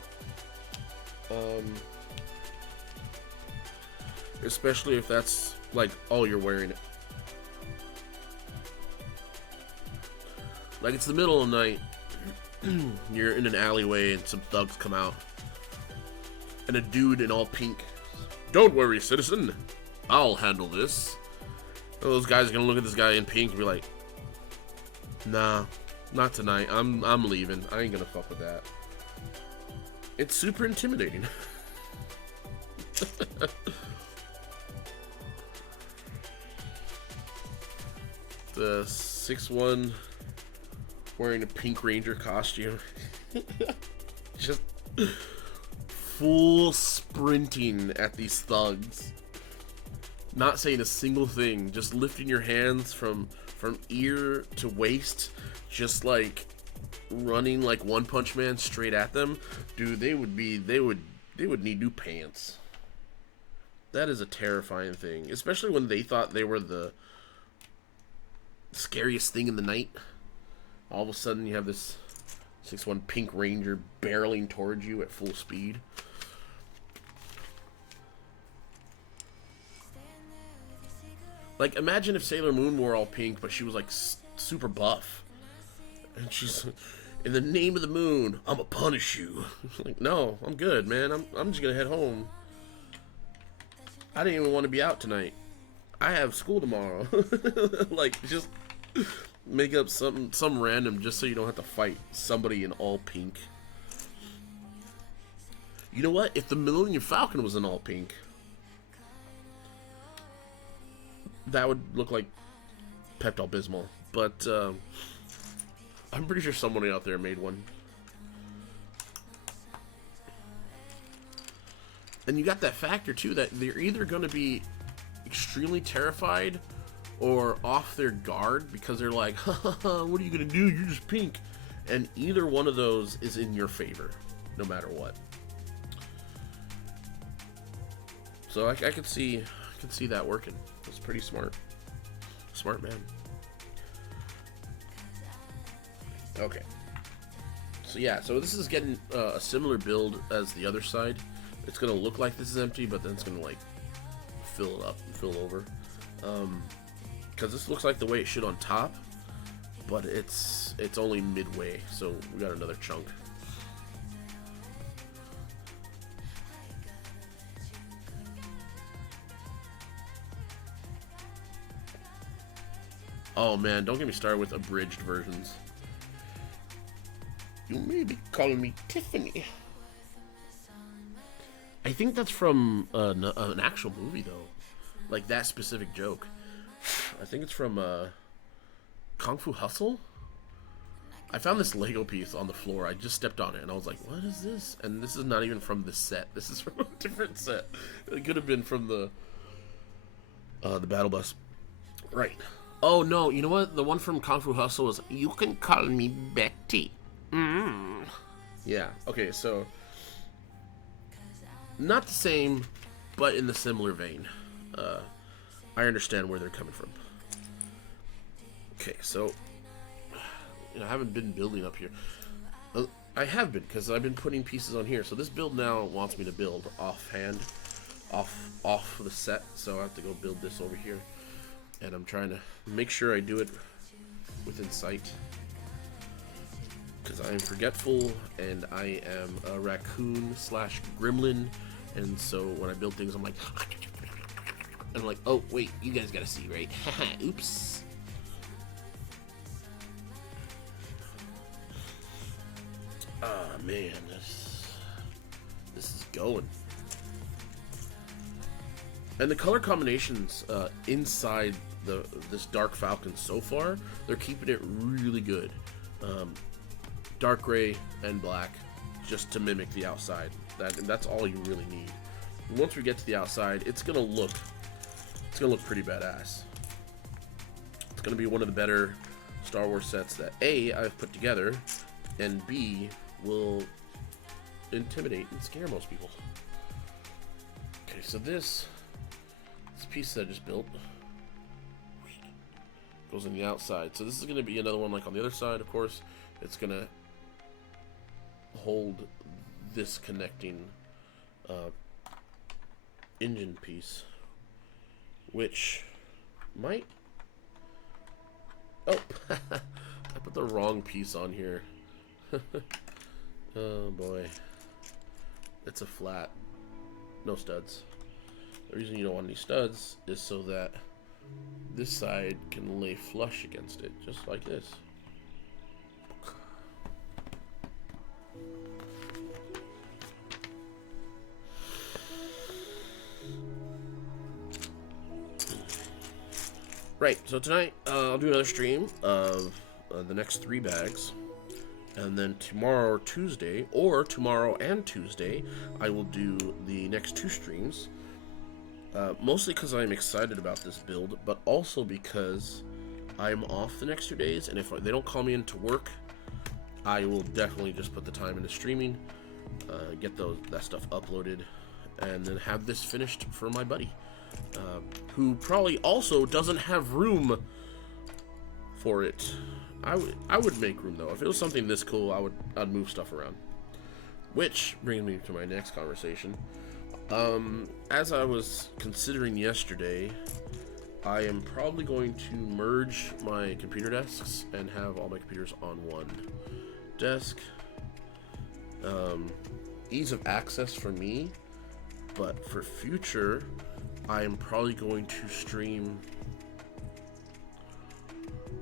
Especially if that's like all you're wearing. Like, it's the middle of the night. You're in an alleyway and some thugs come out. And a dude in all pink. Don't worry, citizen. I'll handle this. And those guys are gonna look at this guy in pink and be like, nah, not tonight. I'm leaving. I ain't gonna fuck with that. It's super intimidating. The 6'1" wearing a Pink Ranger costume. Just full sprinting at these thugs. Not saying a single thing, just lifting your hands from ear to waist, just like running like One Punch Man straight at them. Dude, they would need new pants. That is a terrifying thing, especially when they thought they were the scariest thing in the night. All of a sudden you have this 6'1" Pink Ranger barreling towards you at full speed. Like, imagine if Sailor Moon wore all pink, but she was like super buff, and she's, in the name of the moon, I'ma punish you. Like, no, I'm good, man. I'm just gonna head home. I didn't even want to be out tonight. I have school tomorrow. Like, just make up some random just so you don't have to fight somebody in all pink. You know what? If the Millennium Falcon was in all pink, that would look like Pepto-Bismol. But I'm pretty sure somebody out there made one. And you got that factor too, that they're either going to be extremely terrified or off their guard, because they're like, haha, what are you going to do? You're just pink. And either one of those is in your favor, no matter what. So I could see that working. It's pretty smart. Smart man. Okay. So yeah, so this is getting a similar build as the other side. It's gonna look like this is empty, but then it's gonna like fill it up and fill over. Because this looks like the way it should on top, but it's only midway, so we got another chunk. Oh man, don't get me started with abridged versions. You may be calling me Tiffany. I think that's from an actual movie though. Like that specific joke. I think it's from Kung Fu Hustle. I found this Lego piece on the floor. I just stepped on it, and I was like, what is this? And this is not even from the set. This is from a different set. It could have been from the Battle Bus. Right. Oh, no. You know what? The one from Kung Fu Hustle was, you can call me Betty. Mm. Yeah. Okay, so... not the same, but in the similar vein. I understand where they're coming from. Okay, so... I haven't been building up here. I have been, because I've been putting pieces on here. So this build now wants me to build offhand, off the set. So I have to go build this over here. And I'm trying to make sure I do it within sight. Because I am forgetful, and I am a raccoon slash gremlin. And so when I build things, I'm like... and I'm like, oh, wait, you guys gotta see, right? Oops. Ah, man, this is going. And the color combinations inside this Dark Falcon so far, they're keeping it really good. Dark gray and black, just to mimic the outside. That's all you really need. And once we get to the outside, it's gonna look pretty badass. It's gonna be one of the better Star Wars sets that A, I've put together, and B, will intimidate and scare most people. Okay, so this piece that I just built goes on the outside. So this is going to be another one like on the other side, of course. It's going to hold this connecting engine piece, which might... oh, I put the wrong piece on here. Oh boy, it's a flat, no studs. The reason you don't want any studs is so that this side can lay flush against it, just like this. Right, so tonight I'll do another stream of the next 3 bags. And then tomorrow, Tuesday, or tomorrow and Tuesday, I will do the next 2 streams. Mostly because I'm excited about this build, but also because I'm off the next 2 days, and if they don't call me into work, I will definitely just put the time into streaming, get that stuff uploaded, and then have this finished for my buddy, who probably also doesn't have room for it. I would make room though. If it was something this cool, I'd move stuff around. Which brings me to my next conversation. As I was considering yesterday, I am probably going to merge my computer desks and have all my computers on one desk. Ease of access for me, but for future, I am probably going to stream...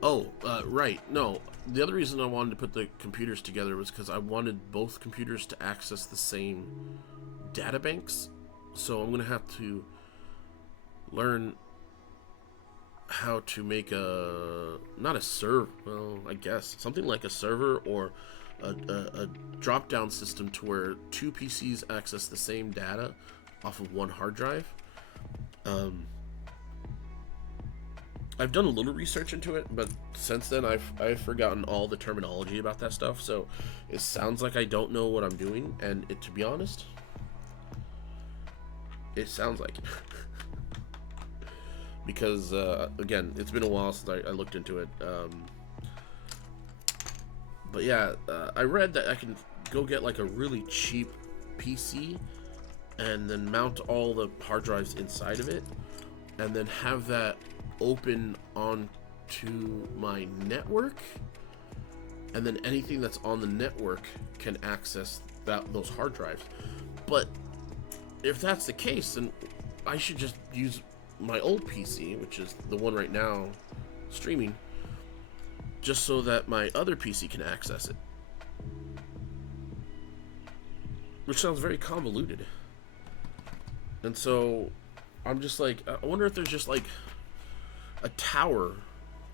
oh, right. No, the other reason I wanted to put the computers together was because I wanted both computers to access the same databanks. So I'm going to have to learn how to make not a server, well, I guess, something like a server or a drop-down system to where 2 PCs access the same data off of one hard drive. I've done a little research into it, but since then I've forgotten all the terminology about that stuff, so it sounds like I don't know what I'm doing, and to be honest, it sounds like it. Because, again, it's been a while since I looked into it, but yeah, I read that I can go get like a really cheap PC, and then mount all the hard drives inside of it, and then have that open onto my network, and then anything that's on the network can access those hard drives. But if that's the case, then I should just use my old PC, which is the one right now streaming, just so that my other PC can access it, which sounds very convoluted. And so I'm just like, I wonder if there's just like a tower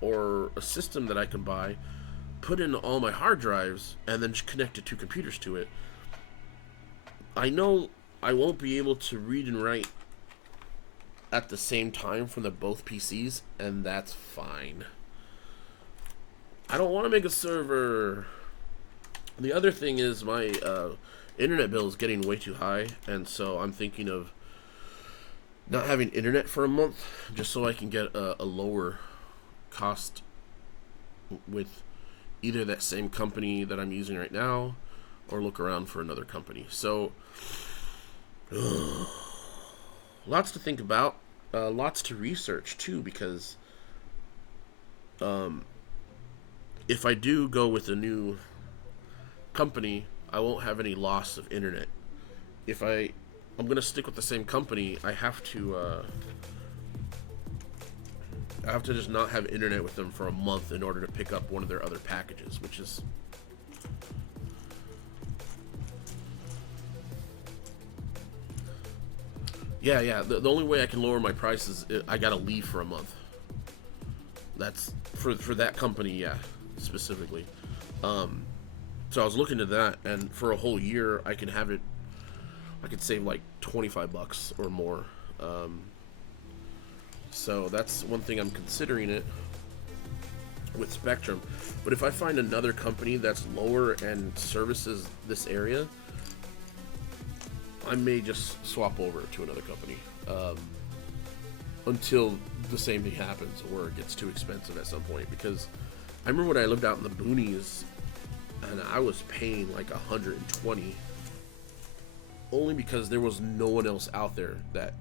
or a system that I can buy put in all my hard drives and then just connect the two computers to it. I know I won't be able to read and write at the same time from the both PCs, and that's fine. I don't want to make a server. The other thing is my internet bill is getting way too high, and so I'm thinking of not having internet for a month just so I can get a lower cost with either that same company that I'm using right now or look around for another company. So lots to think about, lots to research too, because if I do go with a new company, I won't have any loss of internet. If I'm gonna stick with the same company, I have to just not have internet with them for a month in order to pick up one of their other packages, which is yeah. The only way I can lower my price is I gotta leave for a month. That's for that company, yeah, specifically. So I was looking at that, and for a whole year, I can have it. I could save like $25 or more. So that's one thing I'm considering it with Spectrum. But if I find another company that's lower and services this area, I may just swap over to another company until the same thing happens or it gets too expensive at some point. Because I remember when I lived out in the boonies and I was paying like $120 only because there was no one else out there that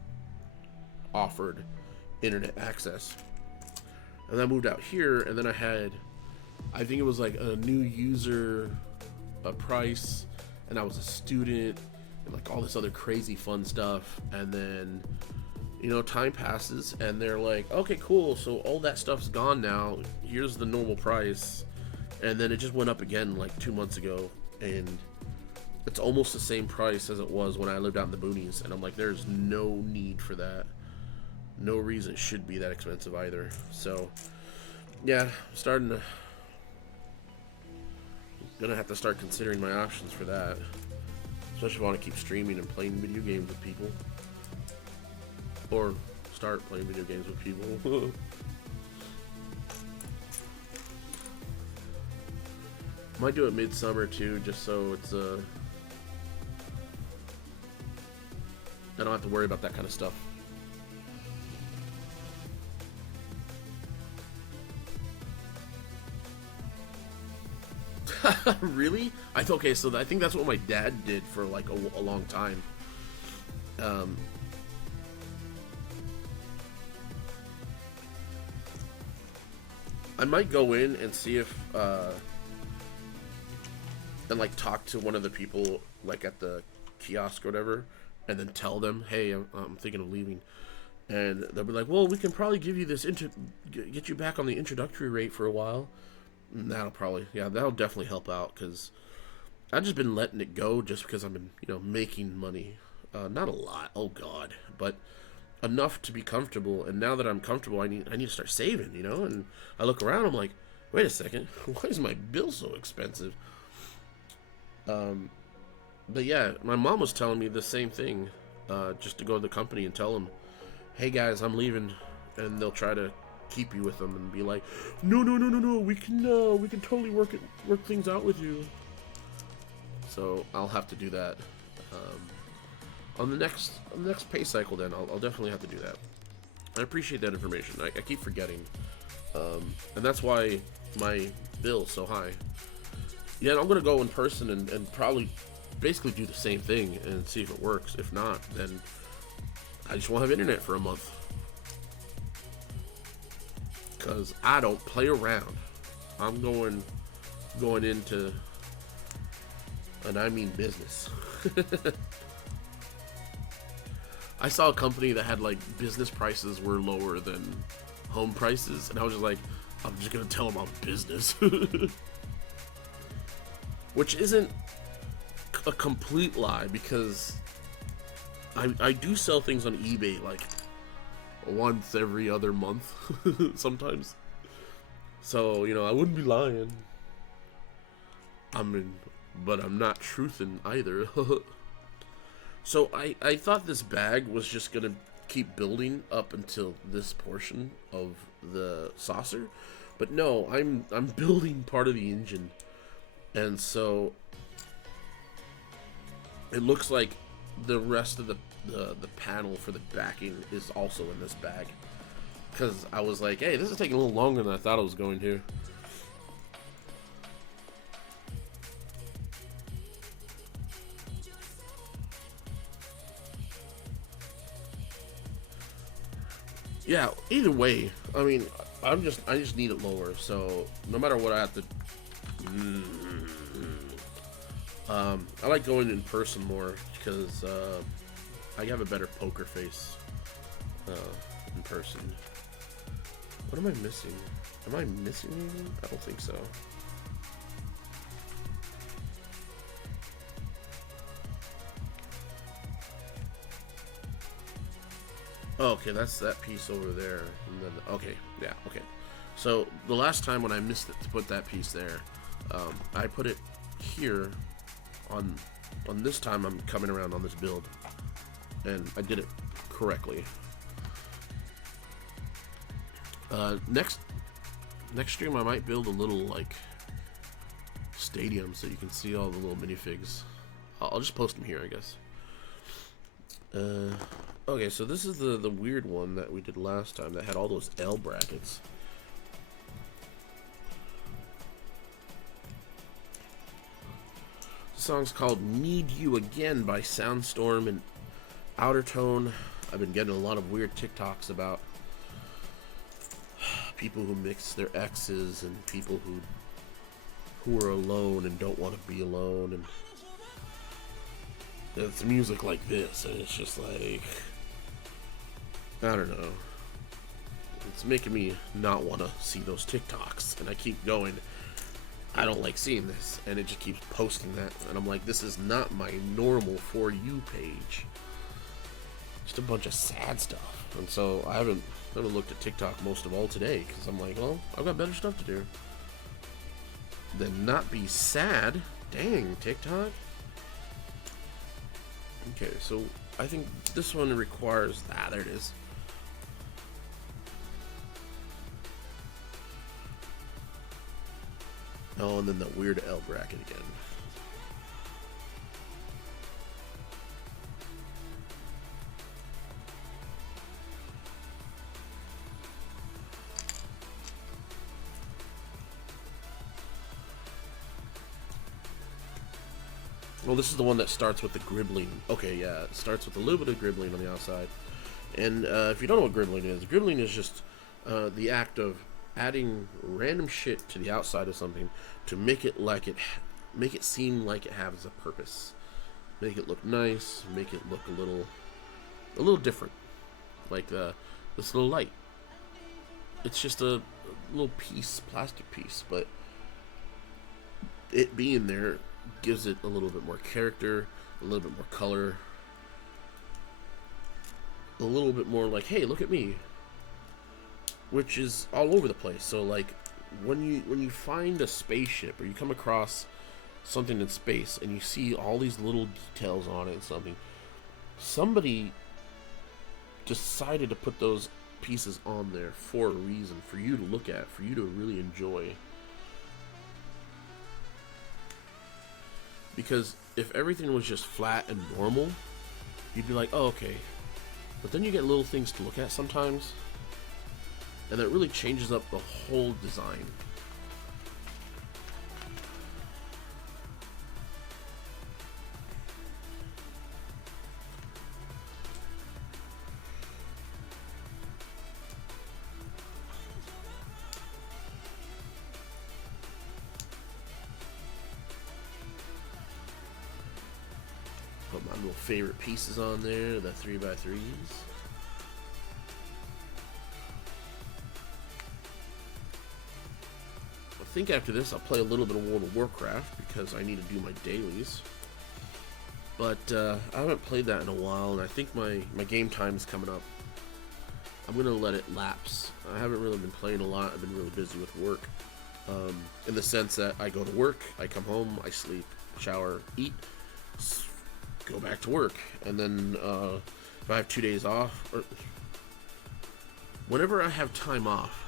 offered internet access. And I moved out here, and then I had, I think it was like a new user price, and I was a student, and like all this other crazy fun stuff. And then, you know, time passes, and they're like, okay, cool, so all that stuff's gone now. Here's the normal price. And then it just went up again like 2 months ago, and it's almost the same price as it was when I lived out in the boonies. And I'm like, there's no need for that. No reason it should be that expensive either. So, yeah, I'm starting to... gonna have to start considering my options for that. Especially if I want to keep streaming and playing video games with people. Or start playing video games with people. Might do it midsummer too, just so it's I don't have to worry about that kind of stuff. Really? Okay, so I think that's what my dad did for like a long time. I might go in and see if and like talk to one of the people like at the kiosk or whatever, and then tell them, hey, I'm thinking of leaving. And they'll be like, well, we can probably give you this get you back on the introductory rate for a while. And that'll definitely help out, because I've just been letting it go just because I've been, you know, making money. Not a lot, oh god, but enough to be comfortable. And now that I'm comfortable, I need to start saving, you know. And I look around, I'm like, wait a second, why is my bill so expensive? But yeah, my mom was telling me the same thing, just to go to the company and tell them, hey guys, I'm leaving, and they'll try to keep you with them and be like, no, we can totally work things out with you. So I'll have to do that on the next pay cycle. Then I'll definitely have to do that. I appreciate that information. I keep forgetting, and that's why my bill's so high. Yeah, I'm gonna go in person and probably basically do the same thing and see if it works. If not, then I just won't have internet for a month. Because I don't play around. I'm going into, and I mean business. I saw a company that had like business prices were lower than home prices, and I was just like, I'm just gonna tell them I'm business. Which isn't a complete lie, because I do sell things on eBay like once every other month sometimes. So, you know, I wouldn't be lying. I mean, but I'm not truthing either. So I thought this bag was just gonna keep building up until this portion of the saucer, but no, I'm building part of the engine, and so it looks like the rest of the panel for the backing is also in this bag. Because I was like, hey, this is taking a little longer than I thought it was going to. Yeah, either way, I mean, I just need it lower, so no matter what I have to... I like going in person more, because I have a better poker face in person. What am I missing? Am I missing anything? I don't think so. Oh, okay, that's that piece over there. And then, okay, yeah, okay. So the last time when I missed it to put that piece there, I put it here on this time I'm coming around on this build, and I did it correctly. Next stream I might build a little like stadium so you can see all the little minifigs. I'll just post them here, I guess. Okay, so this is the weird one that we did last time that had all those L brackets. The song's called Need You Again by Soundstorm and Outer Tone. I've been getting a lot of weird TikToks about people who mix their exes and people who are alone and don't want to be alone, and it's music like this, and it's just like, I don't know, it's making me not want to see those TikToks, and I keep going, I don't like seeing this, and it just keeps posting that, and I'm like, this is not my normal For You page, just a bunch of sad stuff. And so I haven't looked at TikTok most of all today, because I'm like, well, I've got better stuff to do than not be sad. Dang, TikTok. Okay, so I think this one requires... Ah, there it is. Oh, and then the weird L bracket again. Well, this is the one that starts with the gribbling. Okay, yeah, it starts with a little bit of gribbling on the outside. And if you don't know what gribbling is just the act of adding random shit to the outside of something to make it seem like it has a purpose, make it look nice, make it look a little different. Like this little light. It's just a little piece, plastic piece, but it being there gives it a little bit more character, a little bit more color, a little bit more like, hey, look at me, which is all over the place. So like when you find a spaceship, or you come across something in space and you see all these little details on it and somebody decided to put those pieces on there for a reason, for you to look at, for you to really enjoy. Because if everything was just flat and normal, you'd be like, oh, okay. But then you get little things to look at sometimes, and that really changes up the whole design. Put my little favorite pieces on there, the 3x3s. I think after this I'll play a little bit of World of Warcraft because I need to do my dailies. But I haven't played that in a while, and I think my game time is coming up. I'm going to let it lapse. I haven't really been playing a lot. I've been really busy with work. in the sense that I go to work, I come home, I sleep, shower, eat, go back to work, and then if I have 2 days off, or whenever I have time off,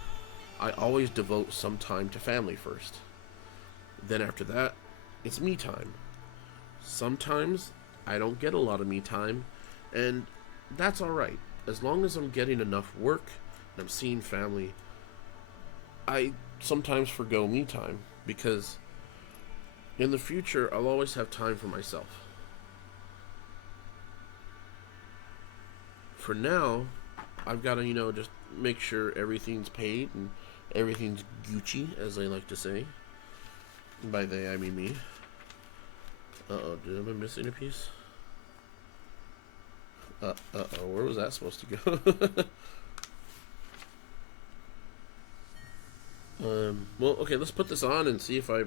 I always devote some time to family first. Then after that, it's me time. Sometimes I don't get a lot of me time, and that's alright. As long as I'm getting enough work and I'm seeing family, I sometimes forgo me time because in the future I'll always have time for myself. For now, I've got to, just make sure everything's paid and everything's Gucci, as they like to say. By they, I mean me. Uh-oh, am I missing a piece? Uh-oh, where was that supposed to go? Well, okay, let's put this on and see if I...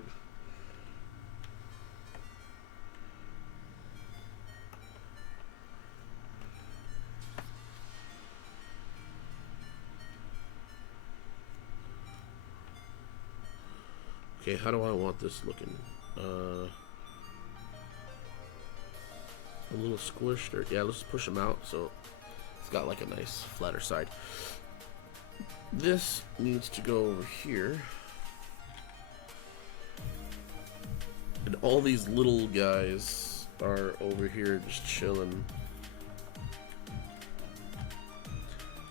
Okay, how do I want this looking? A little squished, or yeah, let's push them out so it's got like a nice flatter side. This needs to go over here, and all these little guys are over here just chilling.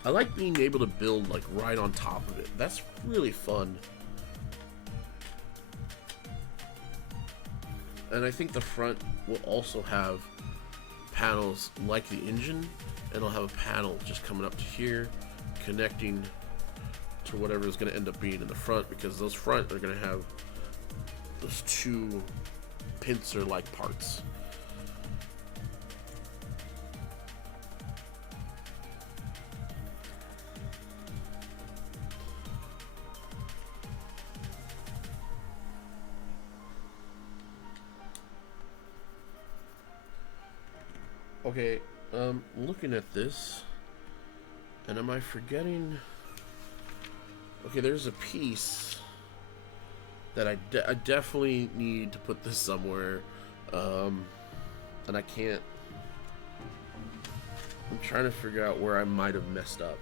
I like being able to build like right on top of it. That's really fun. And I think the front will also have panels like the engine, and it'll have a panel just coming up to here, connecting to whatever is going to end up being in the front, because those front are going to have those two pincer-like parts. Okay, looking at this, and am I forgetting? Okay, there's a piece that I definitely need to put this somewhere, and I can't. I'm trying to figure out where I might have messed up.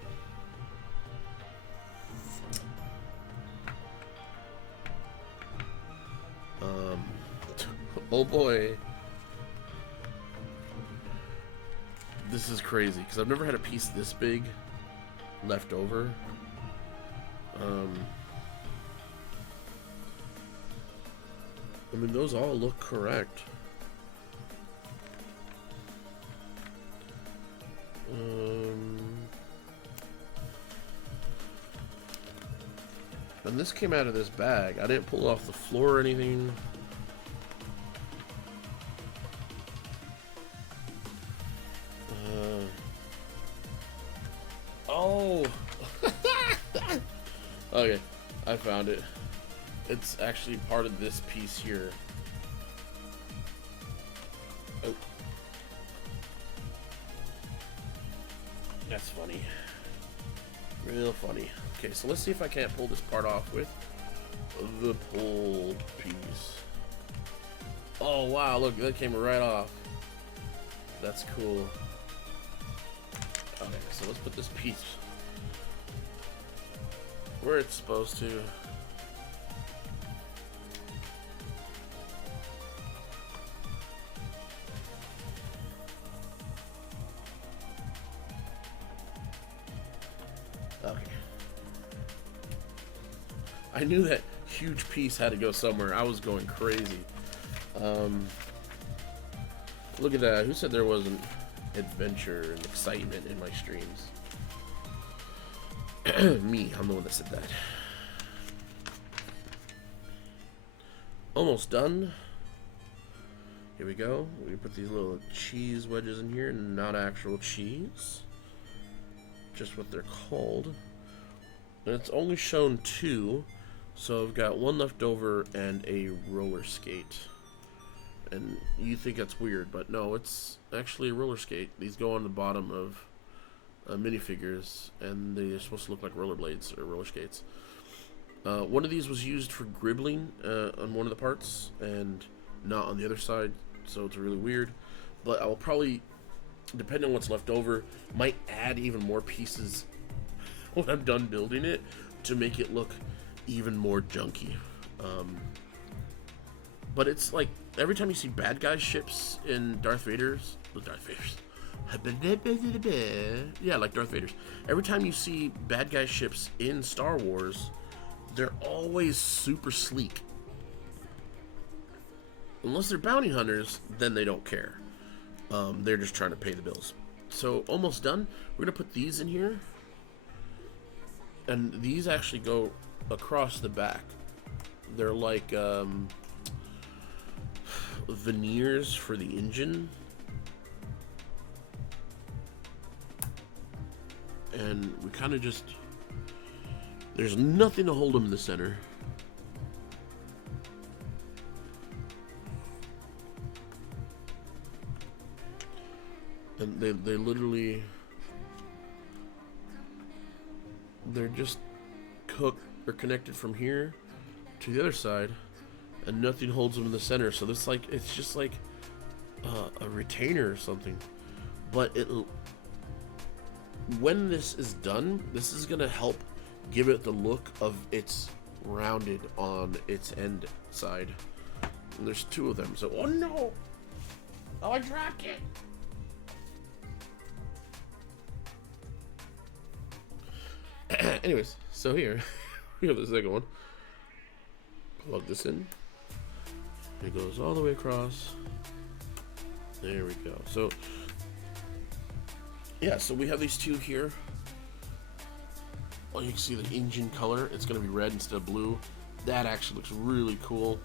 Oh boy. This is crazy, because I've never had a piece this big left over. I mean, those all look correct. And this came out of this bag. I didn't pull it off the floor or anything. Oh! Okay, I found it. It's actually part of this piece here. Oh. That's funny. Real funny. Okay, so let's see if I can't pull this part off with the pulled piece. Oh wow, look, that came right off. That's cool. Okay, so let's put this piece where it's supposed to. Okay. I knew that huge piece had to go somewhere. I was going crazy. Look at that. Who said there wasn't adventure and excitement in my streams? Me, I'm the one that said that. Almost done. Here we go. We put these little cheese wedges in here, not actual cheese, just what they're called. And it's only shown 2, so I've got 1 left over and a roller skate. And you think that's weird, but no, it's actually a roller skate. These go on the bottom of minifigures, and they're supposed to look like rollerblades or roller skates. One of these was used for gribbling on one of the parts and not on the other side, so it's really weird. But I will probably, depending on what's left over, might add even more pieces when I'm done building it to make it look even more junky. But it's like every time you see bad guy ships in Darth Vader's, yeah, like Darth Vader's. Every time you see bad guy ships in Star Wars, they're always super sleek. Unless they're bounty hunters, then they don't care. They're just trying to pay the bills. So almost done. We're gonna put these in here, and these actually go across the back. They're like veneers for the engine, and we kind of just, there's nothing to hold them in the center. And they literally, they're just hooked or connected from here to the other side, and nothing holds them in the center. So this, like, it's just like a retainer or something. But when this is done, this is gonna help give it the look of it's rounded on its end side. And there's two of them. So, oh no! Oh, I dropped it! Anyways, so here we have the second one. Plug this in. It goes all the way across. There we go. So yeah, so we have these two here. Well, you can see the engine color. It's going to be red instead of blue. That actually looks really cool.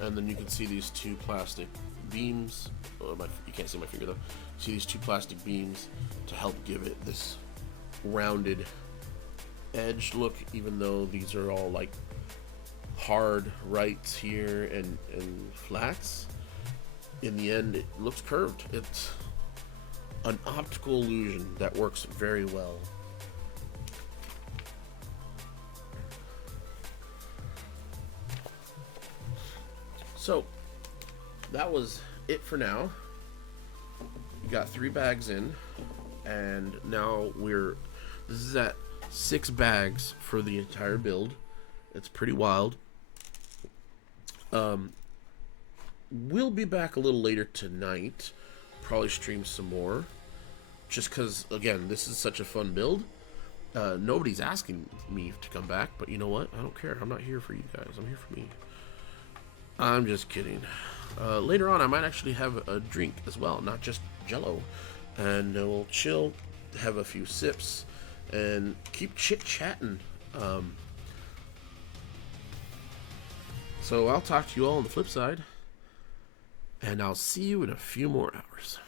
And then you can see these two plastic beams. Oh, you can't see my finger though. See these two plastic beams to help give it this rounded edge look, even though these are all like hard rights here and flats. In the end, it looks curved. It's an optical illusion that works very well. So that was it for now. We got 3 bags in, and now this is at 6 bags for the entire build. It's pretty wild. We'll be back a little later tonight. Probably stream some more. Just because, again, this is such a fun build. Nobody's asking me to come back, but you know what? I don't care. I'm not here for you guys. I'm here for me. I'm just kidding. Later on, I might actually have a drink as well, not just Jello. And we'll chill, have a few sips, and keep chit-chatting. So I'll talk to you all on the flip side, and I'll see you in a few more hours.